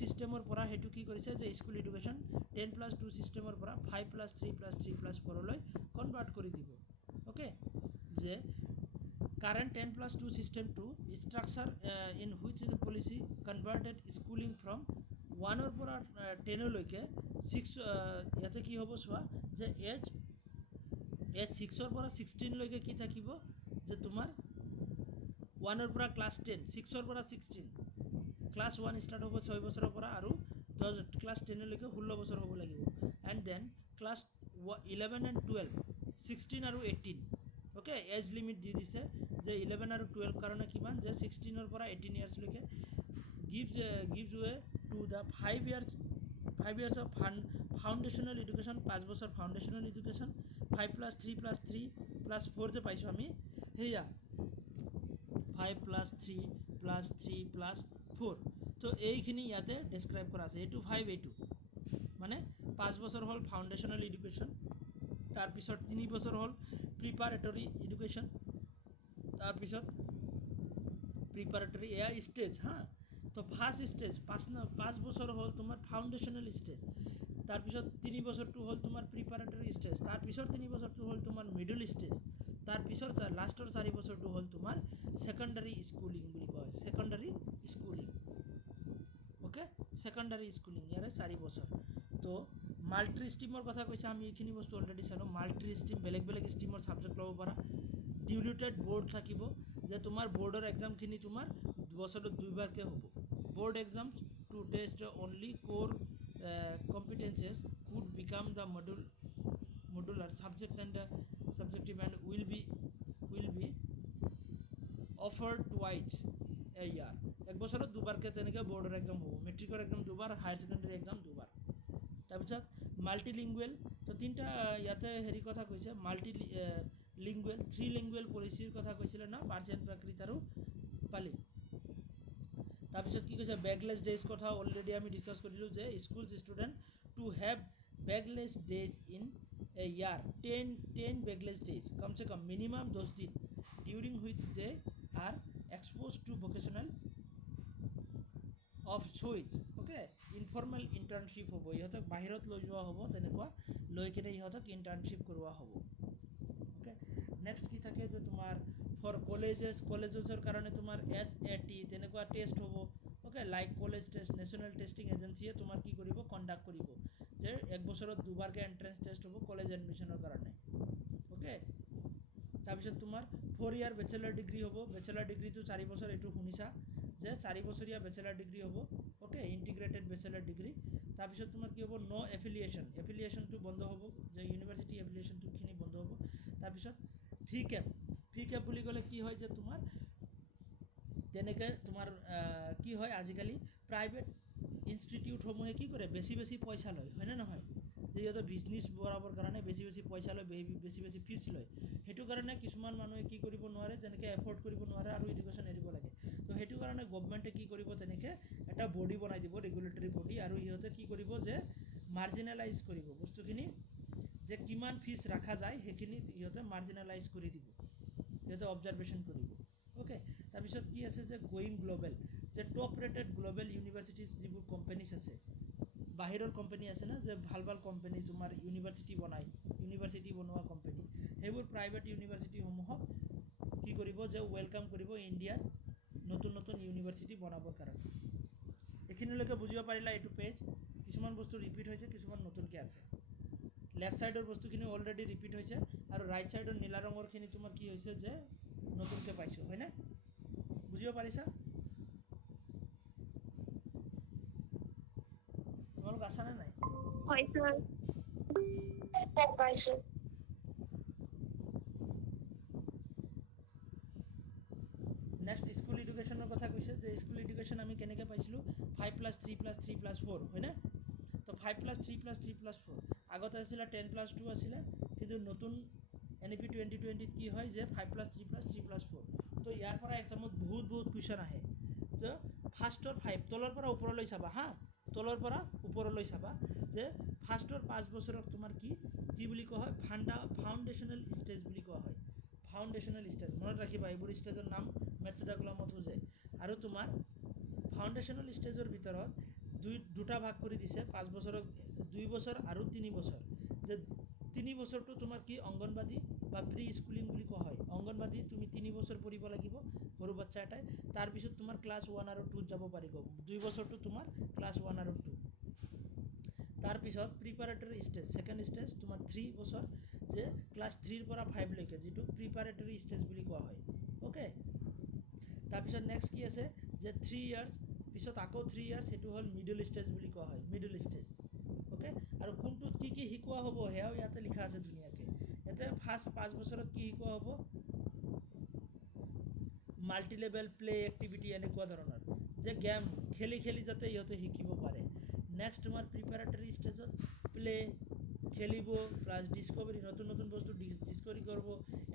ছিষ্টেমৰ পৰা সেইটো কি কৰিছে যে স্কুল এডুকেশ্যন 10+2 ছিষ্টেমৰ পৰা 5+3+3+4লৈ কনভাৰ্ট কৰি দিব ওকে যে current 10+2 system to structure in which the policy converted schooling from 1 পৰা 10 লৈকে 6 ইয়াতে কি হ'ব চোৱা যে এজ 6 পৰা 16 লৈকে কি থাকিব যে তোমাৰ 1 পৰা ক্লাছ 10 6 পৰা 16 ক্লাছ 1 ষ্টাৰ্ট হ'ব 6 বছৰৰ পৰা আৰু ক্লাছ 10 লৈকে 16 বছৰ হ'ব লাগিব এণ্ড দেন ক্লাছ 11 and 12 16 আৰু 18 ওকে এজ লিমিট দি দিছে যে 11 আৰু 12 কাৰণে কিমান যে 16 পৰা 18 ইয়াৰ্ছলৈকে gives way to the 5 years of foundational education 5 বছৰ foundational education 5+3+3+4 যে পাইছোঁ আমি সেয়া 5+3+3+4 তো এইখিনি ইয়াতে ডেছক্ৰাইব কৰা আছে এইটো 5 এইটো মানে 5 বছৰ হ'ল ফাউণ্ডেশ্যনেল এডুকেশ্যন তাৰপিছত 3 বছৰ হ'ল প্ৰিপাৰেটৰী এডুকেশ্যন তাৰপিছত প্ৰিপাৰেটৰী এয়া ষ্টেজ হা তো ফাৰ্ষ্ট ষ্টেজ 5 বছৰ হ'ল তোমাৰ ফাউণ্ডেশ্যনেল ষ্টেজ তাৰপিছত 3 বছৰটো হ'ল তোমাৰ প্ৰিপাৰেটৰী ষ্টেজ তাৰপিছত 3 বছৰটো হ'ল তোমাৰ মিডল ষ্টেজ তাৰপিছত লাষ্টৰ 4 বছৰটো হ'ল তোমাৰ ছেকেণ্ডাৰী স্কুলিং বুলি কয় secondary schooling okay secondary schooling ইয়াৰে 4 বছৰ তো মাল্টি ষ্ট্ৰীমৰ কথা কৈছে আমি এইখিনি বস্তু অলৰেডি চালোঁ মাল্টি ষ্ট্ৰীম বেলেগ ষ্ট্ৰীমৰ ছাবজেক্ট ল'ব পাৰা ডিউলেটেড বোৰ্ড থাকিব যে তোমাৰ বোৰ্ডৰ এক্সামখিনি তোমাৰ বছৰত 2বাৰকৈ হ'ব board exams to test only core competences could become the modular subject and subjective and will be offered twice a year এক বছৰত 2বাৰকৈ তেনেকৈ বোৰ্ডৰ এক্সাম হ'ব মেট্ৰিকৰ এক্সাম 2বাৰ হায়াৰ ছেকেণ্ডেৰী এক্সাম 2বাৰ তাৰপিছত মাল্টিলিংগুৱেল তো তিনিটা ইয়াতে হেৰি কথা কৈছে লিংগুৱেল 3 লিংগুৱেল পলিচিৰ কথা কৈছিলে না পাৰ্চিয়ান প্ৰাকৃত আৰু পালি তাৰপিছত কি কৈছে বেগলেছ ডেজ কথা অলৰেডি আমি ডিছকাছ কৰিলোঁ যে schools student to have bagless days in a year 10 backless days कम से कम minimum 10 दिन during which they are exposed to vocational of choice okay informal internship হ'ব ইহঁতক বাহিৰত লৈ যোৱা হ'ব তেনেকুৱা লৈ কিনে ইহঁতক internship কৰোৱা হ'ব okay next কি থাকে যে তোমাৰ for colleges কাৰণে তোমাৰ SAT তেনেকুৱা টেষ্ট হ'ব okay like college test national testing agency তোমাৰ কি কৰিব কন্ডাক্ট কৰিব যে এক বছৰত দুবাৰকে এন্ট্ৰেন্স টেষ্ট হ'ব কলেজ এডমিশনৰ কাৰণে okay তাৰপিছত তোমাৰ 4 ইয়াৰ বেচেলাৰ ডিগ্ৰী হ'ব বেচেলাৰ ডিগ্ৰীটো 4 বছৰ এইটো শুনিছা যে 4 বছৰীয়া বেচেলাৰ ডিগ্ৰী হ'ব okay ইন্টিগ্ৰেটেড বেচেলাৰ ডিগ্ৰী তাৰপিছত তোমাৰ কি হ'ব নো এফিলিয়েশনটো বন্ধ হ'ব যে ইউনিভাৰ্সিটি এফিলিয়েশনটোখিনি বন্ধ হ'ব তাৰপিছত ফি কেপ বুলি ক'লে কি হয় যে তোমাৰ তেনেকে তোমাৰ কি হয় আজিকালি প্ৰাইভেট ইনষ্টিটিউট সমূহে কি কৰে বেছি পইচা লয় হয়নে নহয় যে ইহঁতৰ বিজনেছ বঢ়াবৰ কাৰণে বেছি পইচা লয় বেছি ফিজ লয় সেইটো কাৰণে কিছুমান মানুহে কি কৰিব নোৱাৰে যেনেকে এফৰ্ড কৰিব নোৱাৰে আৰু এডুকেশ্যন এৰিব লাগে তো সেইটো কাৰণে গভৰ্ণমেণ্টে কি কৰিব তেনেকে এটা বডি বনাই দিব ৰেগুলেটৰী বডি আৰু ইহঁতে কি কৰিব যে মাৰ্জিনালাইজ কৰিব বস্তুখিনি যে কিমান ফিজ ৰাখা যায় সেইখিনি ইহঁতে মাৰ্জিনালাইজ কৰি দিব ইহঁতে অবজাৰভেশ্যন কৰিব ওকে তাৰপিছত কি আছে যে গোয়িং গ্লোবেল যে টপ ৰেটেড গ্লোবেল ইউনিভাৰ্চিটিজ যিবোৰ কোম্পানীজ আছে বাহিৰৰ কোম্পানী আছে না যে ভাল কোম্পানী তোমাৰ ইউনিভাৰ্চিটি বনোৱা কোম্পানী সেইবোৰ প্ৰাইভেট ইউনিভাৰ্চিটিসমূহক কি কৰিব যে ওয়েলকাম কৰিব ইণ্ডিয়াৰ নতুন ইউনিভাৰ্চিটি বনাবৰ কাৰণে এইখিনিলৈকে বুজিব পাৰিলা এইটো পেজ কিছুমান বস্তু ৰিপিট হৈছে কিছুমান নতুনকৈ আছে লেফট সাইডৰ বস্তুখিনি অলৰেডি ৰিপিট হৈছে আৰু ৰাইট সাইডৰ নীলা ৰঙৰখিনি তোমাৰ কি হৈছে যে নতুনকৈ পাইছোঁ হয়নে বুজিব পাৰিছা তোমালোক আছানে নাই হয় স্যাৰ পাইছো নেক্সট স্কুল এডুকেশ্যনৰ কথা কৈছে যে স্কুল এডুকেশ্যন আমি কেনেকৈ পাইছিলোঁ 5+3+3+4 হয়নে তো 5+3+3+4 আগতে আছিলে 10+2 আছিলে কিন্তু নতুন NEP 2020 কি হয় যে 5+3+3+4 তো ইয়াৰ পৰা এক্সামত বহুত কুৱেশ্যন আহে তো ফাৰ্ষ্টৰ 5 তলৰ পৰা ওপৰলৈ চাবা হা তলৰ পৰা ওপৰলৈ চাবা যে ফাৰ্ষ্টৰ 5 বছৰক তোমাৰ কি বুলি কোৱা হয় ফাউণ্ডেশ্যনেল ষ্টেজ বুলি কোৱা হয় ফাউণ্ডেশ্যনেল ষ্টেজ মনত ৰাখিবা এইবোৰ ষ্টেজৰ নাম মেথডাগ্ৰামত হৈ যায় আৰু তোমাৰ ফাউণ্ডেশ্যনেল ষ্টেজৰ ভিতৰত দুটা ভাগ কৰি দিছে 5 বছৰক 2 বছৰ আৰু 3 বছৰ যে 3 বছৰটো তোমাৰ কি অংগনবাদী বা প্ৰি স্কুলিং বুলি কোৱা হয় অংগনবাদী তুমি 3 বছৰ পঢ়িব লাগিব সৰু বাচ্চা এটাই তাৰপিছত তোমাৰ ক্লাছ 1 আৰু 2 যাব পাৰিব 2 বছৰটো তোমাৰ ক্লাছ 1 আৰু 2 তাৰপিছত প্ৰিপাৰেটৰী ষ্টেজ সেকেন্ড ষ্টেজ তোমাৰ 3 বছৰ যে ক্লাছ 3 ৰ পৰা 5 লৈকে যেটো প্ৰিপাৰেটৰী ষ্টেজ বুলি কোৱা হয় ওকে তাৰপিছত নেক্সট কি আছে যে 3 ইয়াৰ্ছ পিছত আকৌ 3 ইয়াৰ্ছ সেইটো হ'ল মিডল ষ্টেজ বুলি কোৱা হয় মিডল ষ্টেজ ওকে আৰু কোনটোত কি শিকোৱা হ'ব হেয়াও ইয়াতে লিখা আছে ধুনীয়াকৈ ইয়াতে ফাৰ্ষ্ট 5 বছৰত কি শিকোৱা হ'ব মাল্টি লেভেল প্লে এক্টিভিটি এনেকুৱা ধৰণৰ যে গেম খেলি যাতে ইহঁতে শিকিব পাৰে নেক্সট তোমাৰ প্ৰিপাৰেটৰী ষ্টেজত প্লে খেলিব প্লাছ ডিস্কভাৰী নতুন বস্তু ডিস্কভাৰী কৰিব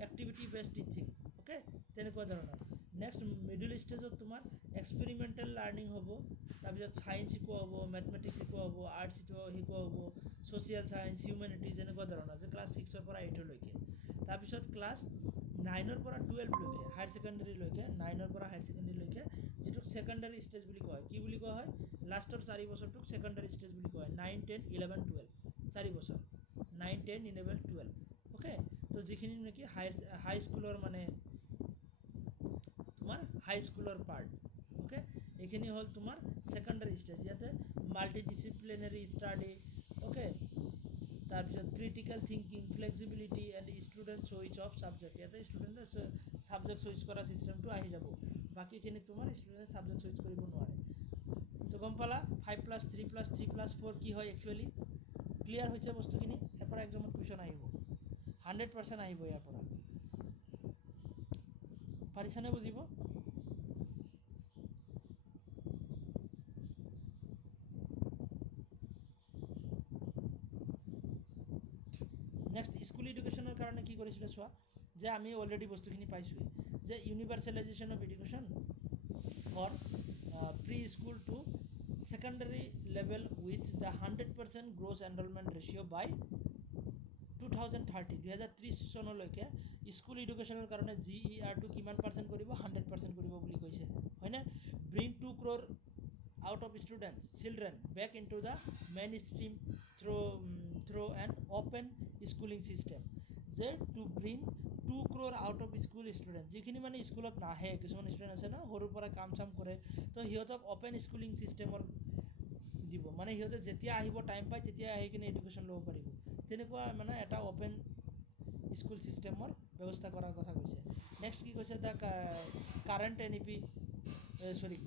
এক্টিভিটি বেছড টিচিং ওকে তেনেকুৱা ধৰণৰ নেক্সট মিডল ষ্টেজত তোমাৰ এক্সপেৰিমেণ্টেল লাৰ্ণিং হ'ব তাৰপিছত ছায়েন্স শিকোৱা হ'ব মেথমেটিক্স শিকোৱা হ'ব আৰ্টছ শিকোৱা হ'ব ছ'চিয়েল ছায়েন্স হিউমেনিটিজ এনেকুৱা ধৰণৰ যে ক্লাছ 6 ৰ পৰা 8 লৈকে তাৰপিছত ক্লাছ 9 ৰ পৰা 12 লৈকে হায়াৰ ছেকেণ্ডেৰীলৈকে 9 ৰ পৰা হায়াৰ ছেকেণ্ডেৰীলৈকে যেটো ছেকেণ্ডাৰী ষ্টেজ বুলি কোৱা হয় কি বুলি কোৱা হয় লাষ্টৰ 4 বছৰটোক ছেকেণ্ডাৰী ষ্টেজ বুলি কোৱা হয় 9 10 11 12 4 বছৰ 9 10 11 12 ওকে তো যিখিনি নেকি হাই স্কুলৰ মানে তোমাৰ হাই স্কুলৰ পাৰ্ট ওকে এইখিনি হ'ল তোমাৰ ছেকেণ্ডাৰী ষ্টেজ ইয়াতে মাল্টি ডিসিপ্লিনাৰী ষ্টাডি ওকে তাৰপিছত critical thinking flexibility and student choice of subject ইয়াতে ষ্টুডেণ্টে ছাবজেক্ট চইচ কৰা চিষ্টেমটো আহি যাব বাকীখিনি তোমাৰ ষ্টুডেণ্টে ছাবজেক্ট চইচ কৰিব নোৱাৰে তো গম পালা 5+3+3+4 কি হয় একচুৱেলি ক্লিয়াৰ হৈছে বস্তুখিনি ইয়াৰ পৰা এক্সামত কুৱেশ্যন আহিব 100% আহিব ইয়াৰ পৰা পাৰিছানে বুজিব নেক্সট স্কুল এডুকেশ্যনৰ কাৰণে কি কৰিছিলে চোৱা যে আমি অলৰেডি বস্তুখিনি পাইছোঁৱে যে universalization of education for pre school to secondary level with the 100% gross enrollment ratio by 2025 2030 2030 চনলৈকে স্কুল এডুকেশ্যনৰ কাৰণে GERটো কিমান পাৰ্চেণ্ট কৰিব 100% কৰিব বুলি কৈছে হয়নে bring 2 crore out of students children back into the mainstream through an open schooling system যে to bring 2 crore out of school students যিখিনি মানে স্কুলত নাহে কিছুমান ষ্টুডেণ্ট আছে ন সৰুৰ পৰা কাম চাম কৰে তো সিহঁতক অপেন স্কুলিং চিষ্টেমৰ দিব মানে সিহঁতে যেতিয়া আহিব টাইম পায় তেতিয়া আহি কিনে এডুকেশ্যন ল'ব পাৰিব তেনেকুৱা মানে এটা অপেন স্কুল চিষ্টেমৰ ব্যৱস্থা কৰাৰ কথা কৈছে নেক্সট কি কৈছে দ্য কাৰেণ্ট NEP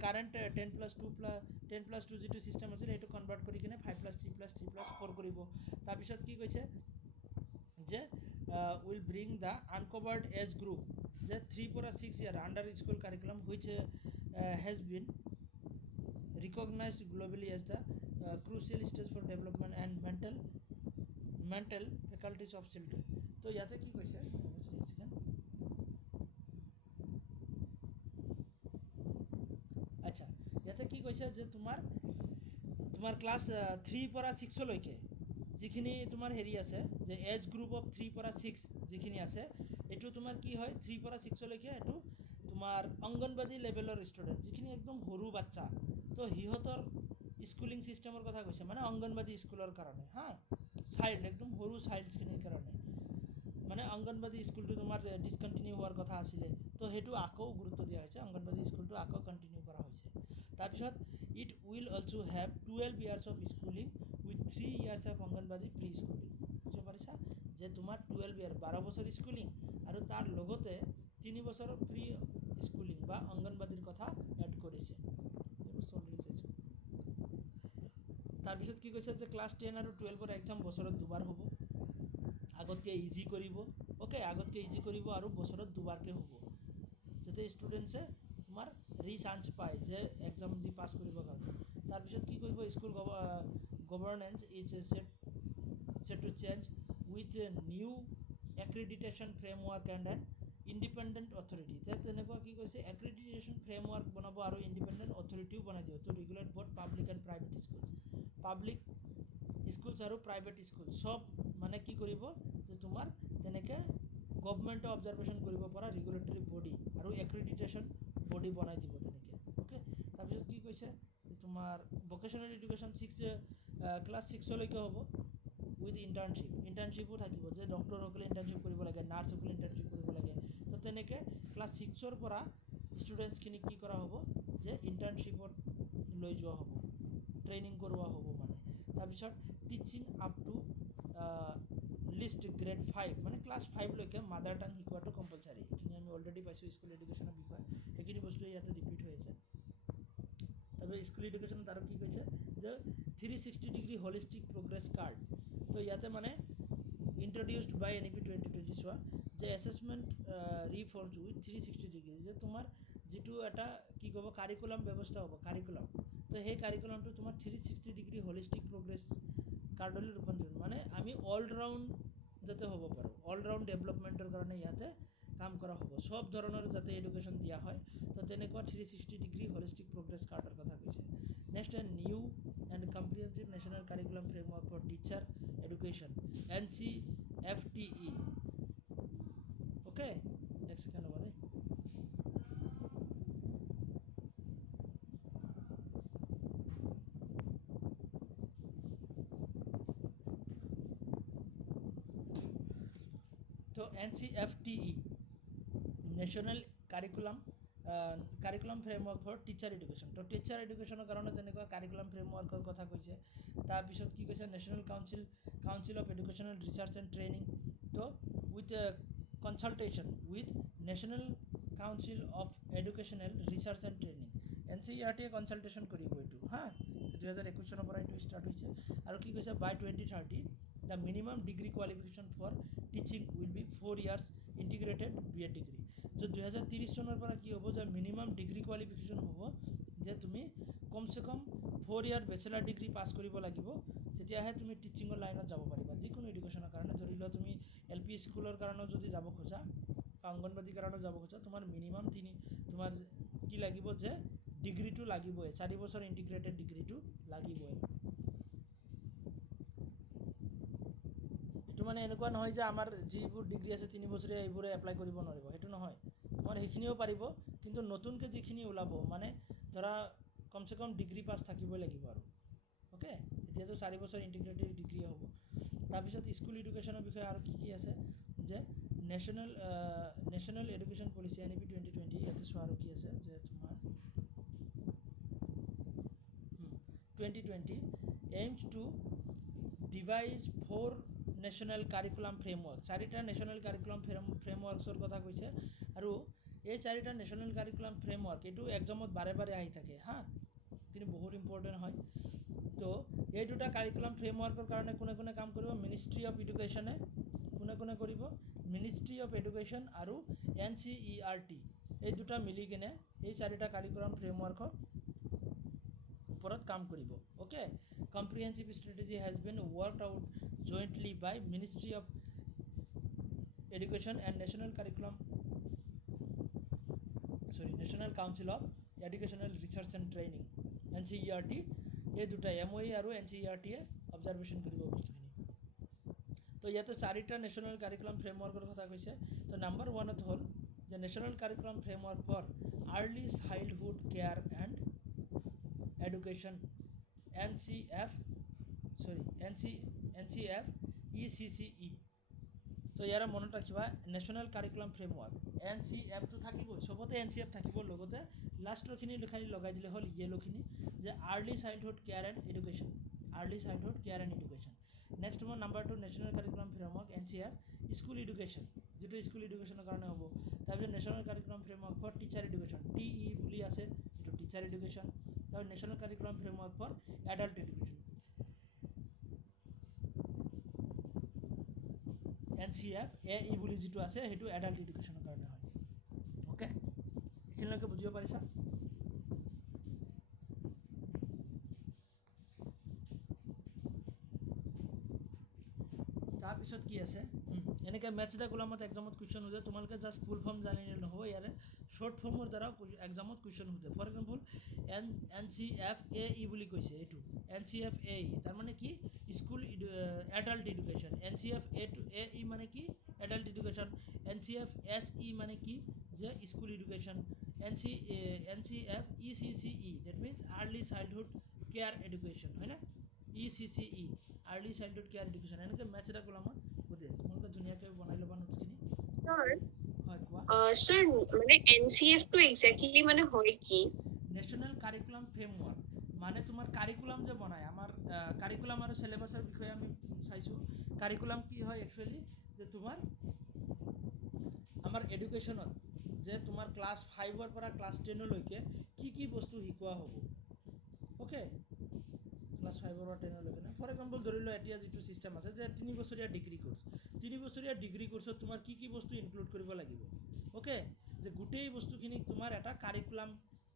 কাৰেণ্ট 10+2 যিটো চিষ্টেম আছিল সেইটো কনভাৰ্ট কৰি কিনে 5+3+3+4 কৰিব তাৰপিছত কি কৈছে যে will bring the uncovered age group যে 3 পৰা 6 year under school curriculum which has been recognized globally as the crucial stage for development and mental faculties of children তো ইয়াতে কি কৈছে আচ্ছা ইয়াতে কি কৈছে যে তোমাৰ ক্লাছ 3 পৰা 6 লৈকে যিখিনি তোমাৰ হেৰি আছে যে এজ গ্ৰুপ অফ 3 পৰা 6 যিখিনি আছে এইটো তোমাৰ কি হয় 3 পৰা 6 লৈকে এইটো তোমাৰ অংগনবাদী লেভেলৰ ষ্টুডেণ্ট যিখিনি একদম সৰু বাচ্চা তো সিহঁতৰ স্কুলিং চিষ্টেমৰ কথা কৈছে মানে অংগনবাদী স্কুলৰ কাৰণে হা চাইল্ড একদম সৰু চাইল্ডছখিনিৰ কাৰণে মানে অংগনবাদী স্কুলটো তোমাৰ ডিছকণ্টিনিউ হোৱাৰ কথা আছিলে তো সেইটো আকৌ গুৰুত্ব দিয়া হৈছে অংগনবাদী স্কুলটো আকৌ কণ্টিনিউ কৰা হৈছে তাৰপিছত it will also' have 12 years of schooling with 3 years of anganwadi pre schooling বুজিব পাৰিছা যে তোমাৰ 12 year 12 বছৰ স্কুলিং আৰু তাৰ লগতে 3 বছৰৰ প্ৰি স্কুলিং বা অংগনবাদীৰ কথা এড কৰিছে এইবোৰ চলি চাইছোঁ তাৰপিছত কি কৈছে যে ক্লাছ 10 আৰু 12ৰ এক্সাম বছৰত দুবাৰ হ'ব আগতকৈ ইজি কৰিব ওকে আগতকৈ ইজি কৰিব আৰু বছৰত দুবাৰকৈ হ'ব যাতে ষ্টুডেণ্টছে তোমাৰ চান্স পায় যে এক্সাম দি পাছ কৰিবৰ কাৰণে তাৰপিছত কি কৰিব school governance is set to change with a new accreditation framework and an independent authority তেনেকুৱা কি কৈছে accreditation framework বনাব আৰু independent authorityও বনাই দিব to regulate both public and private schools public schools আৰু private schools সব মানে কি কৰিব যে তোমাৰ তেনেকৈ গভৰ্ণমেণ্টে অবজাৰভেশ্যন কৰিব পৰা ৰেগুলেটৰী বডি আৰু এক্ৰেডিটেশ্যন বডি বনাই দিব তেনেকৈ ওকে তাৰপিছত কি কৈছে যে তোমাৰ ভকেশ্যনেল এডুকেশ্যন ক্লাছ 6লৈকে হ'ব উইথ ইণ্টাৰ্ণশ্বিপো থাকিব যে ডক্টৰসকলে ইণ্টাৰ্ণশ্বিপ কৰিব লাগে নাৰ্ছসকলে ইণ্টাৰ্ণশ্বিপ কৰিব লাগে তো তেনেকৈ ক্লাছ 6ৰ পৰা ষ্টুডেণ্টছখিনিক কি কৰা হ'ব যে ইণ্টাৰ্ণশ্বিপত লৈ যোৱা হ'ব ট্ৰেইনিং কৰোৱা হ'ব মানে তাৰপিছত teaching up two list grade 5 মানে ক্লাছ 5লৈকে মাদাৰ টাং শিকোৱাটো কম্পালচাৰী এইখিনি আমি অলৰেডি পাইছোঁ স্কুল এডুকেশ্যনৰ বিষয়ে সেইখিনি বস্তু ইয়াতে ৰিপিট হৈ আছে তাৰপৰা স্কুল এডুকেশ্যনত আৰু কি কৈছে যে 360 হলিষ্টিক প্ৰগ্ৰেছ কাৰ্ড তো ইয়াতে মানে ইন্ট্ৰডিউচড বাই NEP 2020 চোৱা যে এছেছমেণ্ট ৰিফৰ্মছ উইথ 360 যে তোমাৰ যিটো এটা কি ক'ব কাৰিকুলাম ব্যৱস্থা হ'ব কাৰিকুলাম তো সেই কাৰিকুলামটো তোমাৰ 360 হলিষ্টিক প্ৰগ্ৰেছ কাৰ্ডলৈ ৰূপান্তৰিত মানে আমি অলৰাউণ্ড যাতে হ'ব পাৰোঁ অলৰাউণ্ড ডেভেলপমেণ্টৰ কাৰণে ইয়াতে কাম কৰা হ'ব সব ধৰণৰ যাতে এডুকেশ্যন দিয়া হয় তো তেনেকুৱা 360 হলিষ্টিক প্ৰগ্ৰেছ কাৰ্ডৰ কথা কৈছে next new and comprehensive national curriculum framework for teacher education NCFTE okay এক ছেকেণ্ড হ'ব দেই তো NCFTE national curriculum framework for teacher education তো টিচাৰ এডুকেশ্যনৰ কাৰণে তেনেকুৱা কাৰিকুলাম ফ্ৰেমৱৰ্কৰ কথা কৈছে তাৰপিছত কি কৈছে national council of educational research and training তো with consultation with national council of educational research and training NCERTয়ে কনচালটেশ্যন কৰিব এইটো হা 2021 চনৰ পৰা এইটো ষ্টাৰ্ট হৈছে আৰু কি কৈছে by 2030 the minimum degree qualification for teaching will be 4 years integrated BEd degree তো 2030 চনৰ পৰা কি হ'ব যে মিনিমাম ডিগ্ৰী কোৱালিফিকেশ্যন হ'ব যে তুমি কমচে কম 4 year বেচেলাৰ ডিগ্ৰী পাছ কৰিব লাগিব তেতিয়াহে তুমি টিচিঙৰ লাইনত যাব পাৰিবা যিকোনো এডুকেশ্যনৰ কাৰণে ধৰি লোৱা তুমি LP স্কুলৰ কাৰণেও যদি যাব খোজা বা অংগনবাদীৰ কাৰণেও যাব খোজা তোমাৰ মিনিমাম তোমাৰ কি লাগিব যে ডিগ্ৰীটো লাগিবই 4 বছৰ ইণ্টিগ্ৰেটেড ডিগ্ৰীটো লাগিবই এইটো মানে এনেকুৱা নহয় যে আমাৰ যিবোৰ ডিগ্ৰী আছে 3 বছৰীয়া এইবোৰে এপ্লাই কৰিব নোৱাৰিব, সেইটো নহয়। তোমাৰ সেইখিনিও পাৰিব, কিন্তু নতুনকৈ যিখিনি ওলাব মানে ধৰা কমচে কম ডিগ্ৰী পাছ থাকিবই লাগিব আৰু অ'কে। এতিয়াতো 4 বছৰ ইণ্টিগ্ৰেটেড ডিগ্ৰী হ'ব। তাৰপিছত স্কুল এডুকেশ্যনৰ বিষয়ে আৰু কি আছে যে নেশ্যনেল এডুকেশ্যন পলিচি NEP 2020, ইয়াতে চোৱা আৰু কি আছে যে তোমাৰ 2020 aims to devise 4 national curriculum framework, 4টা নেশ্যনেল কাৰিকুলাম ফ্ৰেমৱৰ্কছৰ কথা কৈছে। আৰু এই 4টা নেশ্যনেল কাৰিকুলাম ফ্ৰেমৱৰ্ক এইটো এক্সামত বাৰে বাৰে আহি থাকে হা, কিন্তু বহুত ইম্পৰ্টেণ্ট হয়। তো এই দুটা কাৰিকুলাম ফ্ৰেমৱৰ্কৰ কাৰণে কোনে কোনে কাম কৰিব? মিনিষ্ট্ৰী অফ এডুকেশ্যনে কোনে কৰিব? মিনিষ্ট্ৰী অফ এডুকেশ্যন আৰু NCERT এই দুটা মিলি কিনে এই 4টা কাৰিকুলাম ফ্ৰেমৱৰ্কৰ ওপৰত কাম কৰিব। Okay, comprehensive strategy has been worked out jointly by ministry of education and national national council of educational research and training NCERT, এই দুটা MOE আৰু NCERTয়ে অবজাৰভেশ্যন কৰিব বস্তুখিনি। তো ইয়াতে 4টা নেশ্যনেল কাৰিকুলাম ফ্ৰেমৱৰ্কৰ কথা কৈছে। তো নাম্বাৰ 1ত হ'ল যে national curriculum framework for early childhood care and education NCF ECCE। তো ইয়াৰ মনত ৰাখিবা নেশ্যনেল কাৰিকুলাম ফ্ৰেমৱৰ্ক NCFটো থাকিবই, চবতে NCF থাকিব, লগতে লাষ্টৰখিনি খালি লগাই দিলে হ'ল ইয়েলোখিনি যে early childhood care and education, next তোমাৰ number 2 national curriculum framework NCF school education, যিটো স্কুল এডুকেশ্যনৰ কাৰণে হ'ব। তাৰপিছত national curriculum framework for teacher education TE বুলি আছে, যিটো টিচাৰ এডুকেশ্যন। তাৰপিছত national curriculum framework for adult education NCF AE বুলি যিটো আছে সেইটো এডাল্ট এডুকেশ্যনৰ কাৰণে হয়। অ'কে, এইখিনিলৈকে বুজিব পাৰিছা? তাৰপিছত কি আছে এনেকৈ মেথছ এটা কলামত এক্সামত কুৱেশ্যন সোধে, তোমালোকে জাষ্ট ফুল ফৰ্ম জানিলে নহ'ব, ইয়াৰে শ্বৰ্ট ফৰ্মৰ দ্বাৰাও এক্সামত কুৱেশ্যন সোধে। ফৰ এক্সাম্পল NCF AE বুলি কৈছে, এইটো NCF AE তাৰমানে কি? School adult education. NCF AE মানে কি? Adult education. NCF SE মানে কি? যে school education. NCF ECCE that means early childhood care education, হয়নে? ECCE early childhood care education. এনেকৈ মেথছ এটা কলামত সোধে, তোমালোকে ধুনীয়াকৈ বনাই ল'বা নোটছখিনি। হয় কোৱা। স্যাৰ মানে NCF টো এক্স্যাক্টলি মানে হয় কি? নেশ্যনেল কাৰিকুলাম ফ্ৰেমৱৰ্ক মানে তোমাৰ কাৰিকুলাম যে বনায়, আমাৰ কাৰিকুলাম আৰু চিলেবাছৰ বিষয়ে আমি চাইছোঁ। কাৰিকুলাম কি হয় একচুৱেলি যে তোমাৰ আমাৰ এডুকেশ্যনত যে তোমাৰ ক্লাছ 5ৰ পৰা ক্লাছ 10লৈকে কি বস্তু শিকোৱা হ'ব। অ'কে, ক্লাছ 5ৰ পৰা 10লৈকে না। ফৰ এক্সাম্পল ধৰি লোৱা এতিয়া যিটো ছিষ্টেম আছে যে 3 বছৰীয়া ডিগ্ৰী কোৰ্চ, 3 বছৰীয়া ডিগ্ৰী কোৰ্চত তোমাৰ কি বস্তু ইনক্লুড কৰিব লাগিব। অ'কে, যে গোটেই বস্তুখিনিক তোমাৰ এটা কাৰিকুলাম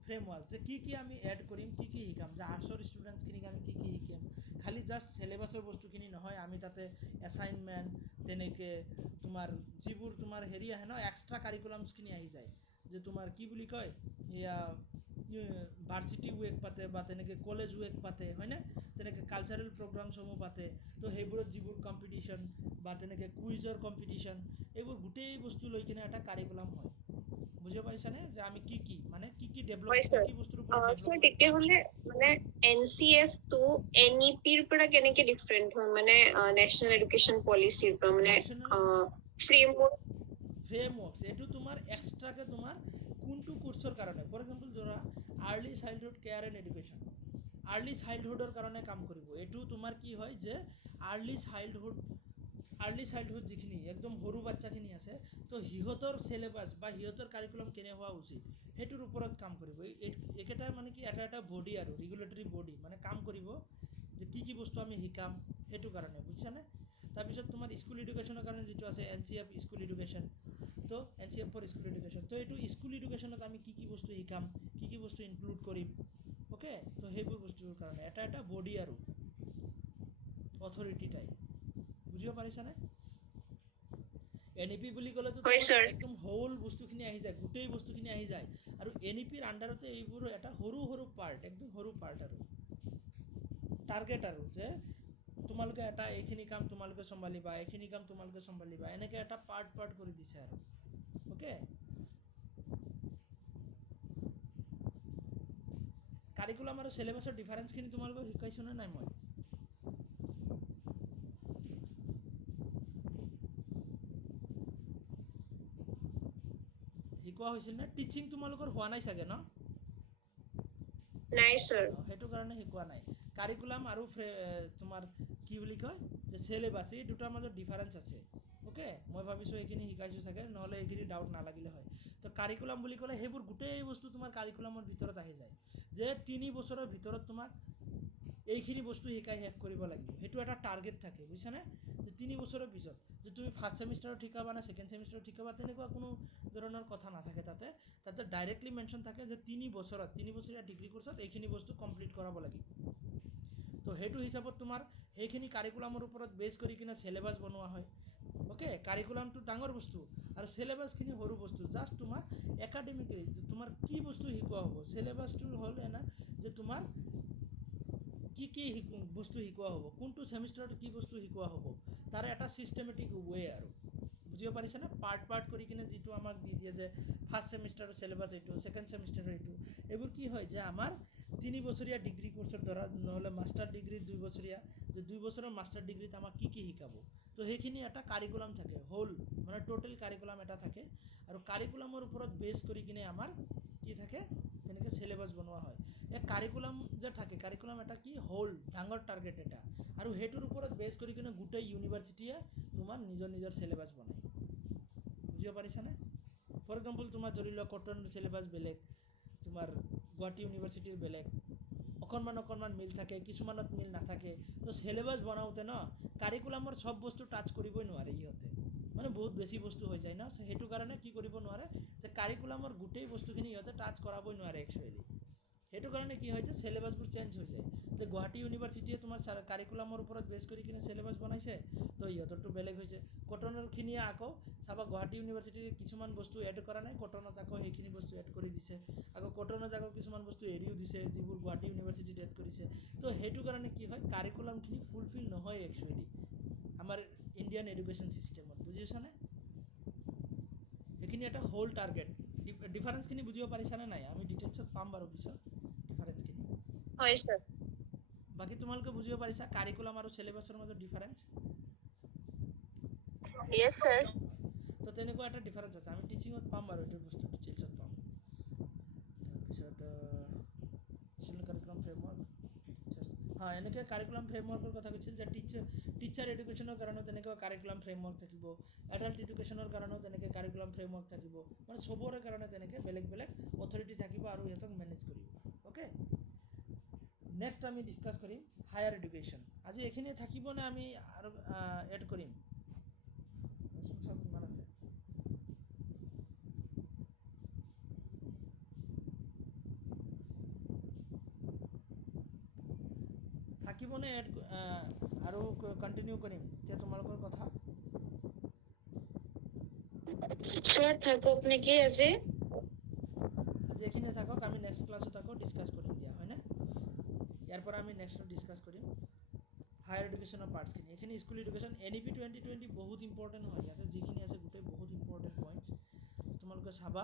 ফ্ৰেমৱৰ্ক যে কি আমি এড কৰিম, কি শিকাম, যে আৰ্টছৰ ষ্টুডেণ্টছখিনিক আমি কি শিকাম। খালি জাষ্ট চিলেবাছৰ বস্তুখিনি নহয়, আমি তাতে এছাইনমেণ্ট তেনেকৈ তোমাৰ যিবোৰ তোমাৰ হেৰি আহে ন, এক্সট্ৰা কাৰিকুলামছখিনি আহি যায়, যে তোমাৰ কি বুলি কয় এয়া ভাৰ্চিটি উইক পাতে বা তেনেকৈ কলেজ উইক পাতে, হয়নে? তেনেকৈ কালচাৰেল প্ৰগ্ৰামছসমূহ পাতে। তো সেইবোৰত যিবোৰ কম্পিটিশ্যন বা তেনেকৈ কুইজৰ কম্পিটিশ্যন, এইবোৰ গোটেই বস্তু লৈ কিনে এটা কাৰিকুলাম হয়। বুজিব পাৰিছানে? যে আমি মানে কি ডেভেলপ, কি বস্তুৰ ওপৰত ডেভেলপ। স্যাৰ তেতিয়াহ'লে মানে NCF টো NEP ৰ পৰা কেনেকৈ ডিফাৰেণ্ট হয়, মানে নেশ্যনেল এডুকেশ্যন পলিচিৰ পৰা, মানে ফ্ৰেমৱৰ্ক এইটো তোমাৰ এক্সট্ৰাকৈ তোমাৰ কোনটো কোৰ্চৰ কাৰণে। ফৰ এক্সাম্পল ধৰা early childhood care and education, early চাইল্ডহুডৰ কাৰণে কাম কৰিব। এইটো তোমাৰ কি হয় যে আৰ্লি চাইল্ডহুড যিখিনি একদম সৰু বাচ্চাখিনি আছে, তো সিহঁতৰ চিলেবাছ বা সিহঁতৰ কাৰিকুলাম কেনে হোৱা উচিত সেইটোৰ ওপৰত কাম কৰিব। একেটাই মানে কি এটা বডি আৰু ৰেগুলেটৰী বডি মানে কাম কৰিব যে কি বস্তু আমি শিকাম সেইটো কাৰণে, বুজিছানে? তাৰপিছত তোমাৰ স্কুল এডুকেশ্যনৰ কাৰণে যিটো আছে NCF স্কুল এডুকেশ্যন, তো NCF ফৰ স্কুল এডুকেশ্যন। তো এইটো স্কুল এডুকেশ্যনত আমি কি বস্তু শিকাম, কি বস্তু ইনক্লুড কৰিম। অ'কে, তো সেইবোৰ বস্তুৰ কাৰণে এটা বডি আৰু অথৰিটি টাইপ। বুজিব পাৰিছানে? NEP বুলি ক'লেতো একদম হোল বস্তুখিনি আহি যায়, গোটেই বস্তুখিনি আহি যায়। আৰু NEPৰ আণ্ডাৰতে এইবোৰ এটা সৰু পাৰ্ট, একদম সৰু পাৰ্ট আৰু টাৰ্গেট আৰু যে তোমাৰ তোমালোকে এটা এইখিনি কাম তোমালোকে চম্ভালিবা, এইখিনি কাম তোমালোকে চম্ভালিবা, এনেকৈ এটা পাৰ্ট কৰি দিছে আৰু অ'কে। কাৰিকুলাম আৰু চিলেবাছৰ ডিফাৰেঞ্চখিনি তোমালোকক শিকাইছোঁ নে নাই মই? শিকোৱা হৈছিল নে? টিচিং তোমালোকৰ হোৱা নাই চাগে ন? নাই স্যাৰ। সেইটো কাৰণে শিকোৱা নাই। কাৰিকুলাম আৰু তোমাৰ কি বুলি কয় যে চিলেবাছ, এই দুটাৰ মাজত ডিফাৰেঞ্চ আছে অ'কে। মই ভাবিছোঁ এইখিনি শিকাইছোঁ চাগে, নহ'লে এইখিনি ডাউট নালাগিলে হয়। তো কাৰিকুলাম বুলি ক'লে সেইবোৰ গোটেই বস্তু তোমাৰ কাৰিকুলামৰ ভিতৰত আহি যায়, যে 3 বছৰৰ ভিতৰত তোমাক এইখিনি বস্তু শিকাই শেষ কৰিব লাগিব, সেইটো এটা টাৰ্গেট থাকে বুজিছানে। যে 3 বছৰৰ পিছত যে তুমি ফাৰ্ষ্ট ছেমিষ্টাৰত শিকাবা নে ছেকেণ্ড ছেমিষ্টাৰত শিকাবা, তেনেকুৱা কোনো ধৰণৰ কথা নাথাকে তাতে। তাতে ডাইৰেক্টলি মেনশ্যন থাকে যে 3 বছৰীয়া ডিগ্ৰী কোৰ্চত এইখিনি বস্তু কমপ্লিট কৰাব লাগিব। তো সেইটো হিচাপত তোমাৰ সেইখিনি কাৰিকুলামৰ ওপৰত বেছ কৰি কিনে চিলেবাছ বনোৱা হয় অ'কে। কাৰিকুলামটো ডাঙৰ বস্তু আৰু চিলেবাছখিনি সৰু বস্তু, জাষ্ট তোমাৰ একাডেমিকেলি তোমাৰ কি বস্তু শিকোৱা হ'ব। চিলেবাছটো হ'ল এনে যে তোমাৰ কি বস্তু শিকোৱা হ'ব, কোনটো ছেমিষ্টাৰত কি বস্তু শিকোৱা হ'ব, তাৰ এটা ছিষ্টেমেটিক ৱে আৰু বুজিব পাৰিছেনে। পাৰ্ট কৰি কিনে যিটো আমাক দি দিয়ে যে ফাৰ্ষ্ট ছেমিষ্টাৰৰ চিলেবাছ এইটো, ছেকেণ্ড ছেমিষ্টাৰৰ এইটো, এইবোৰ কি হয় যে আমাৰ 3 বছৰীয়া ডিগ্ৰী কোৰ্চৰ দ্বাৰা, নহ'লে মাষ্টাৰ ডিগ্ৰী 2 বছৰীয়া, যে 2 বছৰৰ মাষ্টাৰ ডিগ্ৰীত আমাক কি শিকাব, তো সেইখিনি এটা কাৰিকুলাম থাকে, হ'ল মানে টোটেল কাৰিকুলাম এটা থাকে। আৰু কাৰিকুলামৰ ওপৰত বেছ কৰি কিনে আমাৰ কি থাকে, তেনেকৈ চিলেবাছ বনোৱা হয়। এই কাৰিকুলাম যে থাকে, কাৰিকুলাম এটা কি হ'ল ডাঙৰ টাৰ্গেট এটা, আৰু সেইটোৰ ওপৰত বেছ কৰি কিনে গোটেই ইউনিভাৰ্চিটিয়ে তোমাৰ নিজৰ চিলেবাছ বনায়, বুজিব পাৰিছানে। ফৰ এক্সাম্পল তোমাৰ ধৰি লোৱা কটনৰ চিলেবাছ বেলেগ, তোমাৰ গুৱাহাটী ইউনিভাৰ্চিটিৰ বেলেগ, অকণমান মিল থাকে, কিছুমানত মিল নাথাকে। তো চিলেবাছ বনাওঁতে ন কাৰিকুলামৰ চব বস্তু টাচ কৰিবই নোৱাৰে ইহঁতে, মানে বহুত বেছি বস্তু হৈ যায় ন। সেইটো কাৰণে কি কৰিব নোৱাৰে যে কাৰিকুলামৰ গোটেই বস্তুখিনি ইহঁতে টাচ কৰাবই নোৱাৰে একচুৱেলি। সেইটো কাৰণে কি হয় যে চিলেবাছবোৰ চেঞ্জ হৈ যায়। তো গুৱাহাটী ইউনিভাৰ্চিটিয়ে তোমাৰ কাৰিকুলামৰ ওপৰত বেছ কৰি কিনে চিলেবাছ বনাইছে, তো ইহঁতৰটো বেলেগ হৈছে। কটনৰখিনিয়ে আকৌ চাবা গুৱাহাটী ইউনিভাৰ্চিটিৰ কিছুমান বস্তু এড কৰা নাই, কটনত আকৌ সেইখিনি বস্তু এড কৰি দিছে। আকৌ কটনত আকৌ কিছুমান বস্তু এৰিও দিছে যিবোৰ গুৱাহাটী ইউনিভাৰ্চিটিত এড কৰিছে। তো সেইটো কাৰণে কি হয়, কাৰিকুলামখিনি ফুলফিল নহয় একচুৱেলি আমাৰ ইণ্ডিয়ান এডুকেশ্যন ছিষ্টেমত, বুজিছানে। সেইখিনি এটা হ'ল টাৰ্গেট। ডিফাৰেঞ্চখিনি বুজিব পাৰিছানে নাই? আমি ডিটেইলছত পাম বাৰু পিছত ডিফাৰেঞ্চখিনি। হয় স্যাৰ। বাকী তোমালোকে বুজিব পাৰিছা কাৰিকুলাম আৰু চিলেবাছৰ মাজত ডিফাৰেঞ্চ? Yes sir. তো তেনেকুৱা এটা ডিফাৰেঞ্চ আছে, আমি টিচিঙত পাম বাৰু এইটো বস্তু ডিটেইলছত পাম। তাৰপিছত নেশ্যনেল কাৰিকুলাম ফ্ৰেমৱৰ্ক, হয় এনেকৈ কাৰিকুলাম ফ্ৰেমৱৰ্কৰ কথা কৈছিল যে টিচাৰ এডুকেশ্যনৰ কাৰণেও তেনেকুৱা কাৰিকুলাম ফ্ৰেমৱৰ্ক থাকিব, এডাল্ট এডুকেশ্যনৰ কাৰণেও তেনেকৈ কাৰিকুলাম ফ্ৰেমৱৰ্ক থাকিব, মানে চবৰে কাৰণে তেনেকৈ বেলেগ অথৰিটি থাকিব আৰু সিহঁতক মেনেজ কৰিব অ'কে। নেক্সট আমি ডিছকাছ কৰিম হায়াৰ এডুকেশ্যন। আজি এইখিনিয়ে থাকিবনে আমি আৰু এড কৰিম? চব কিমান আছে? থাকিবনে এড আৰু কণ্টিনিউ কৰিম এতিয়া তোমালোকৰ কথা? স্যার থাকক নেকি আজি? আজি এইখিনিয়ে থাকক, আমি নেক্সট ক্লাছত আকৌ ডিছকাছ কৰিম দিয়া, হয়নে? ইয়াৰ পৰা আমি নেক্সটত ডিছকাছ কৰিম হায়াৰ এডুকেশ্যনৰ পাৰ্টছখিনি। এইখিনি স্কুল এডুকেশ্যন NEP 2020 বহুত ইম্পৰ্টেণ্ট হয়, ইয়াতে যিখিনি আছে গোটেই বহুত ইম্পৰ্টেণ্ট পইণ্টছ, তোমালোকে চাবা।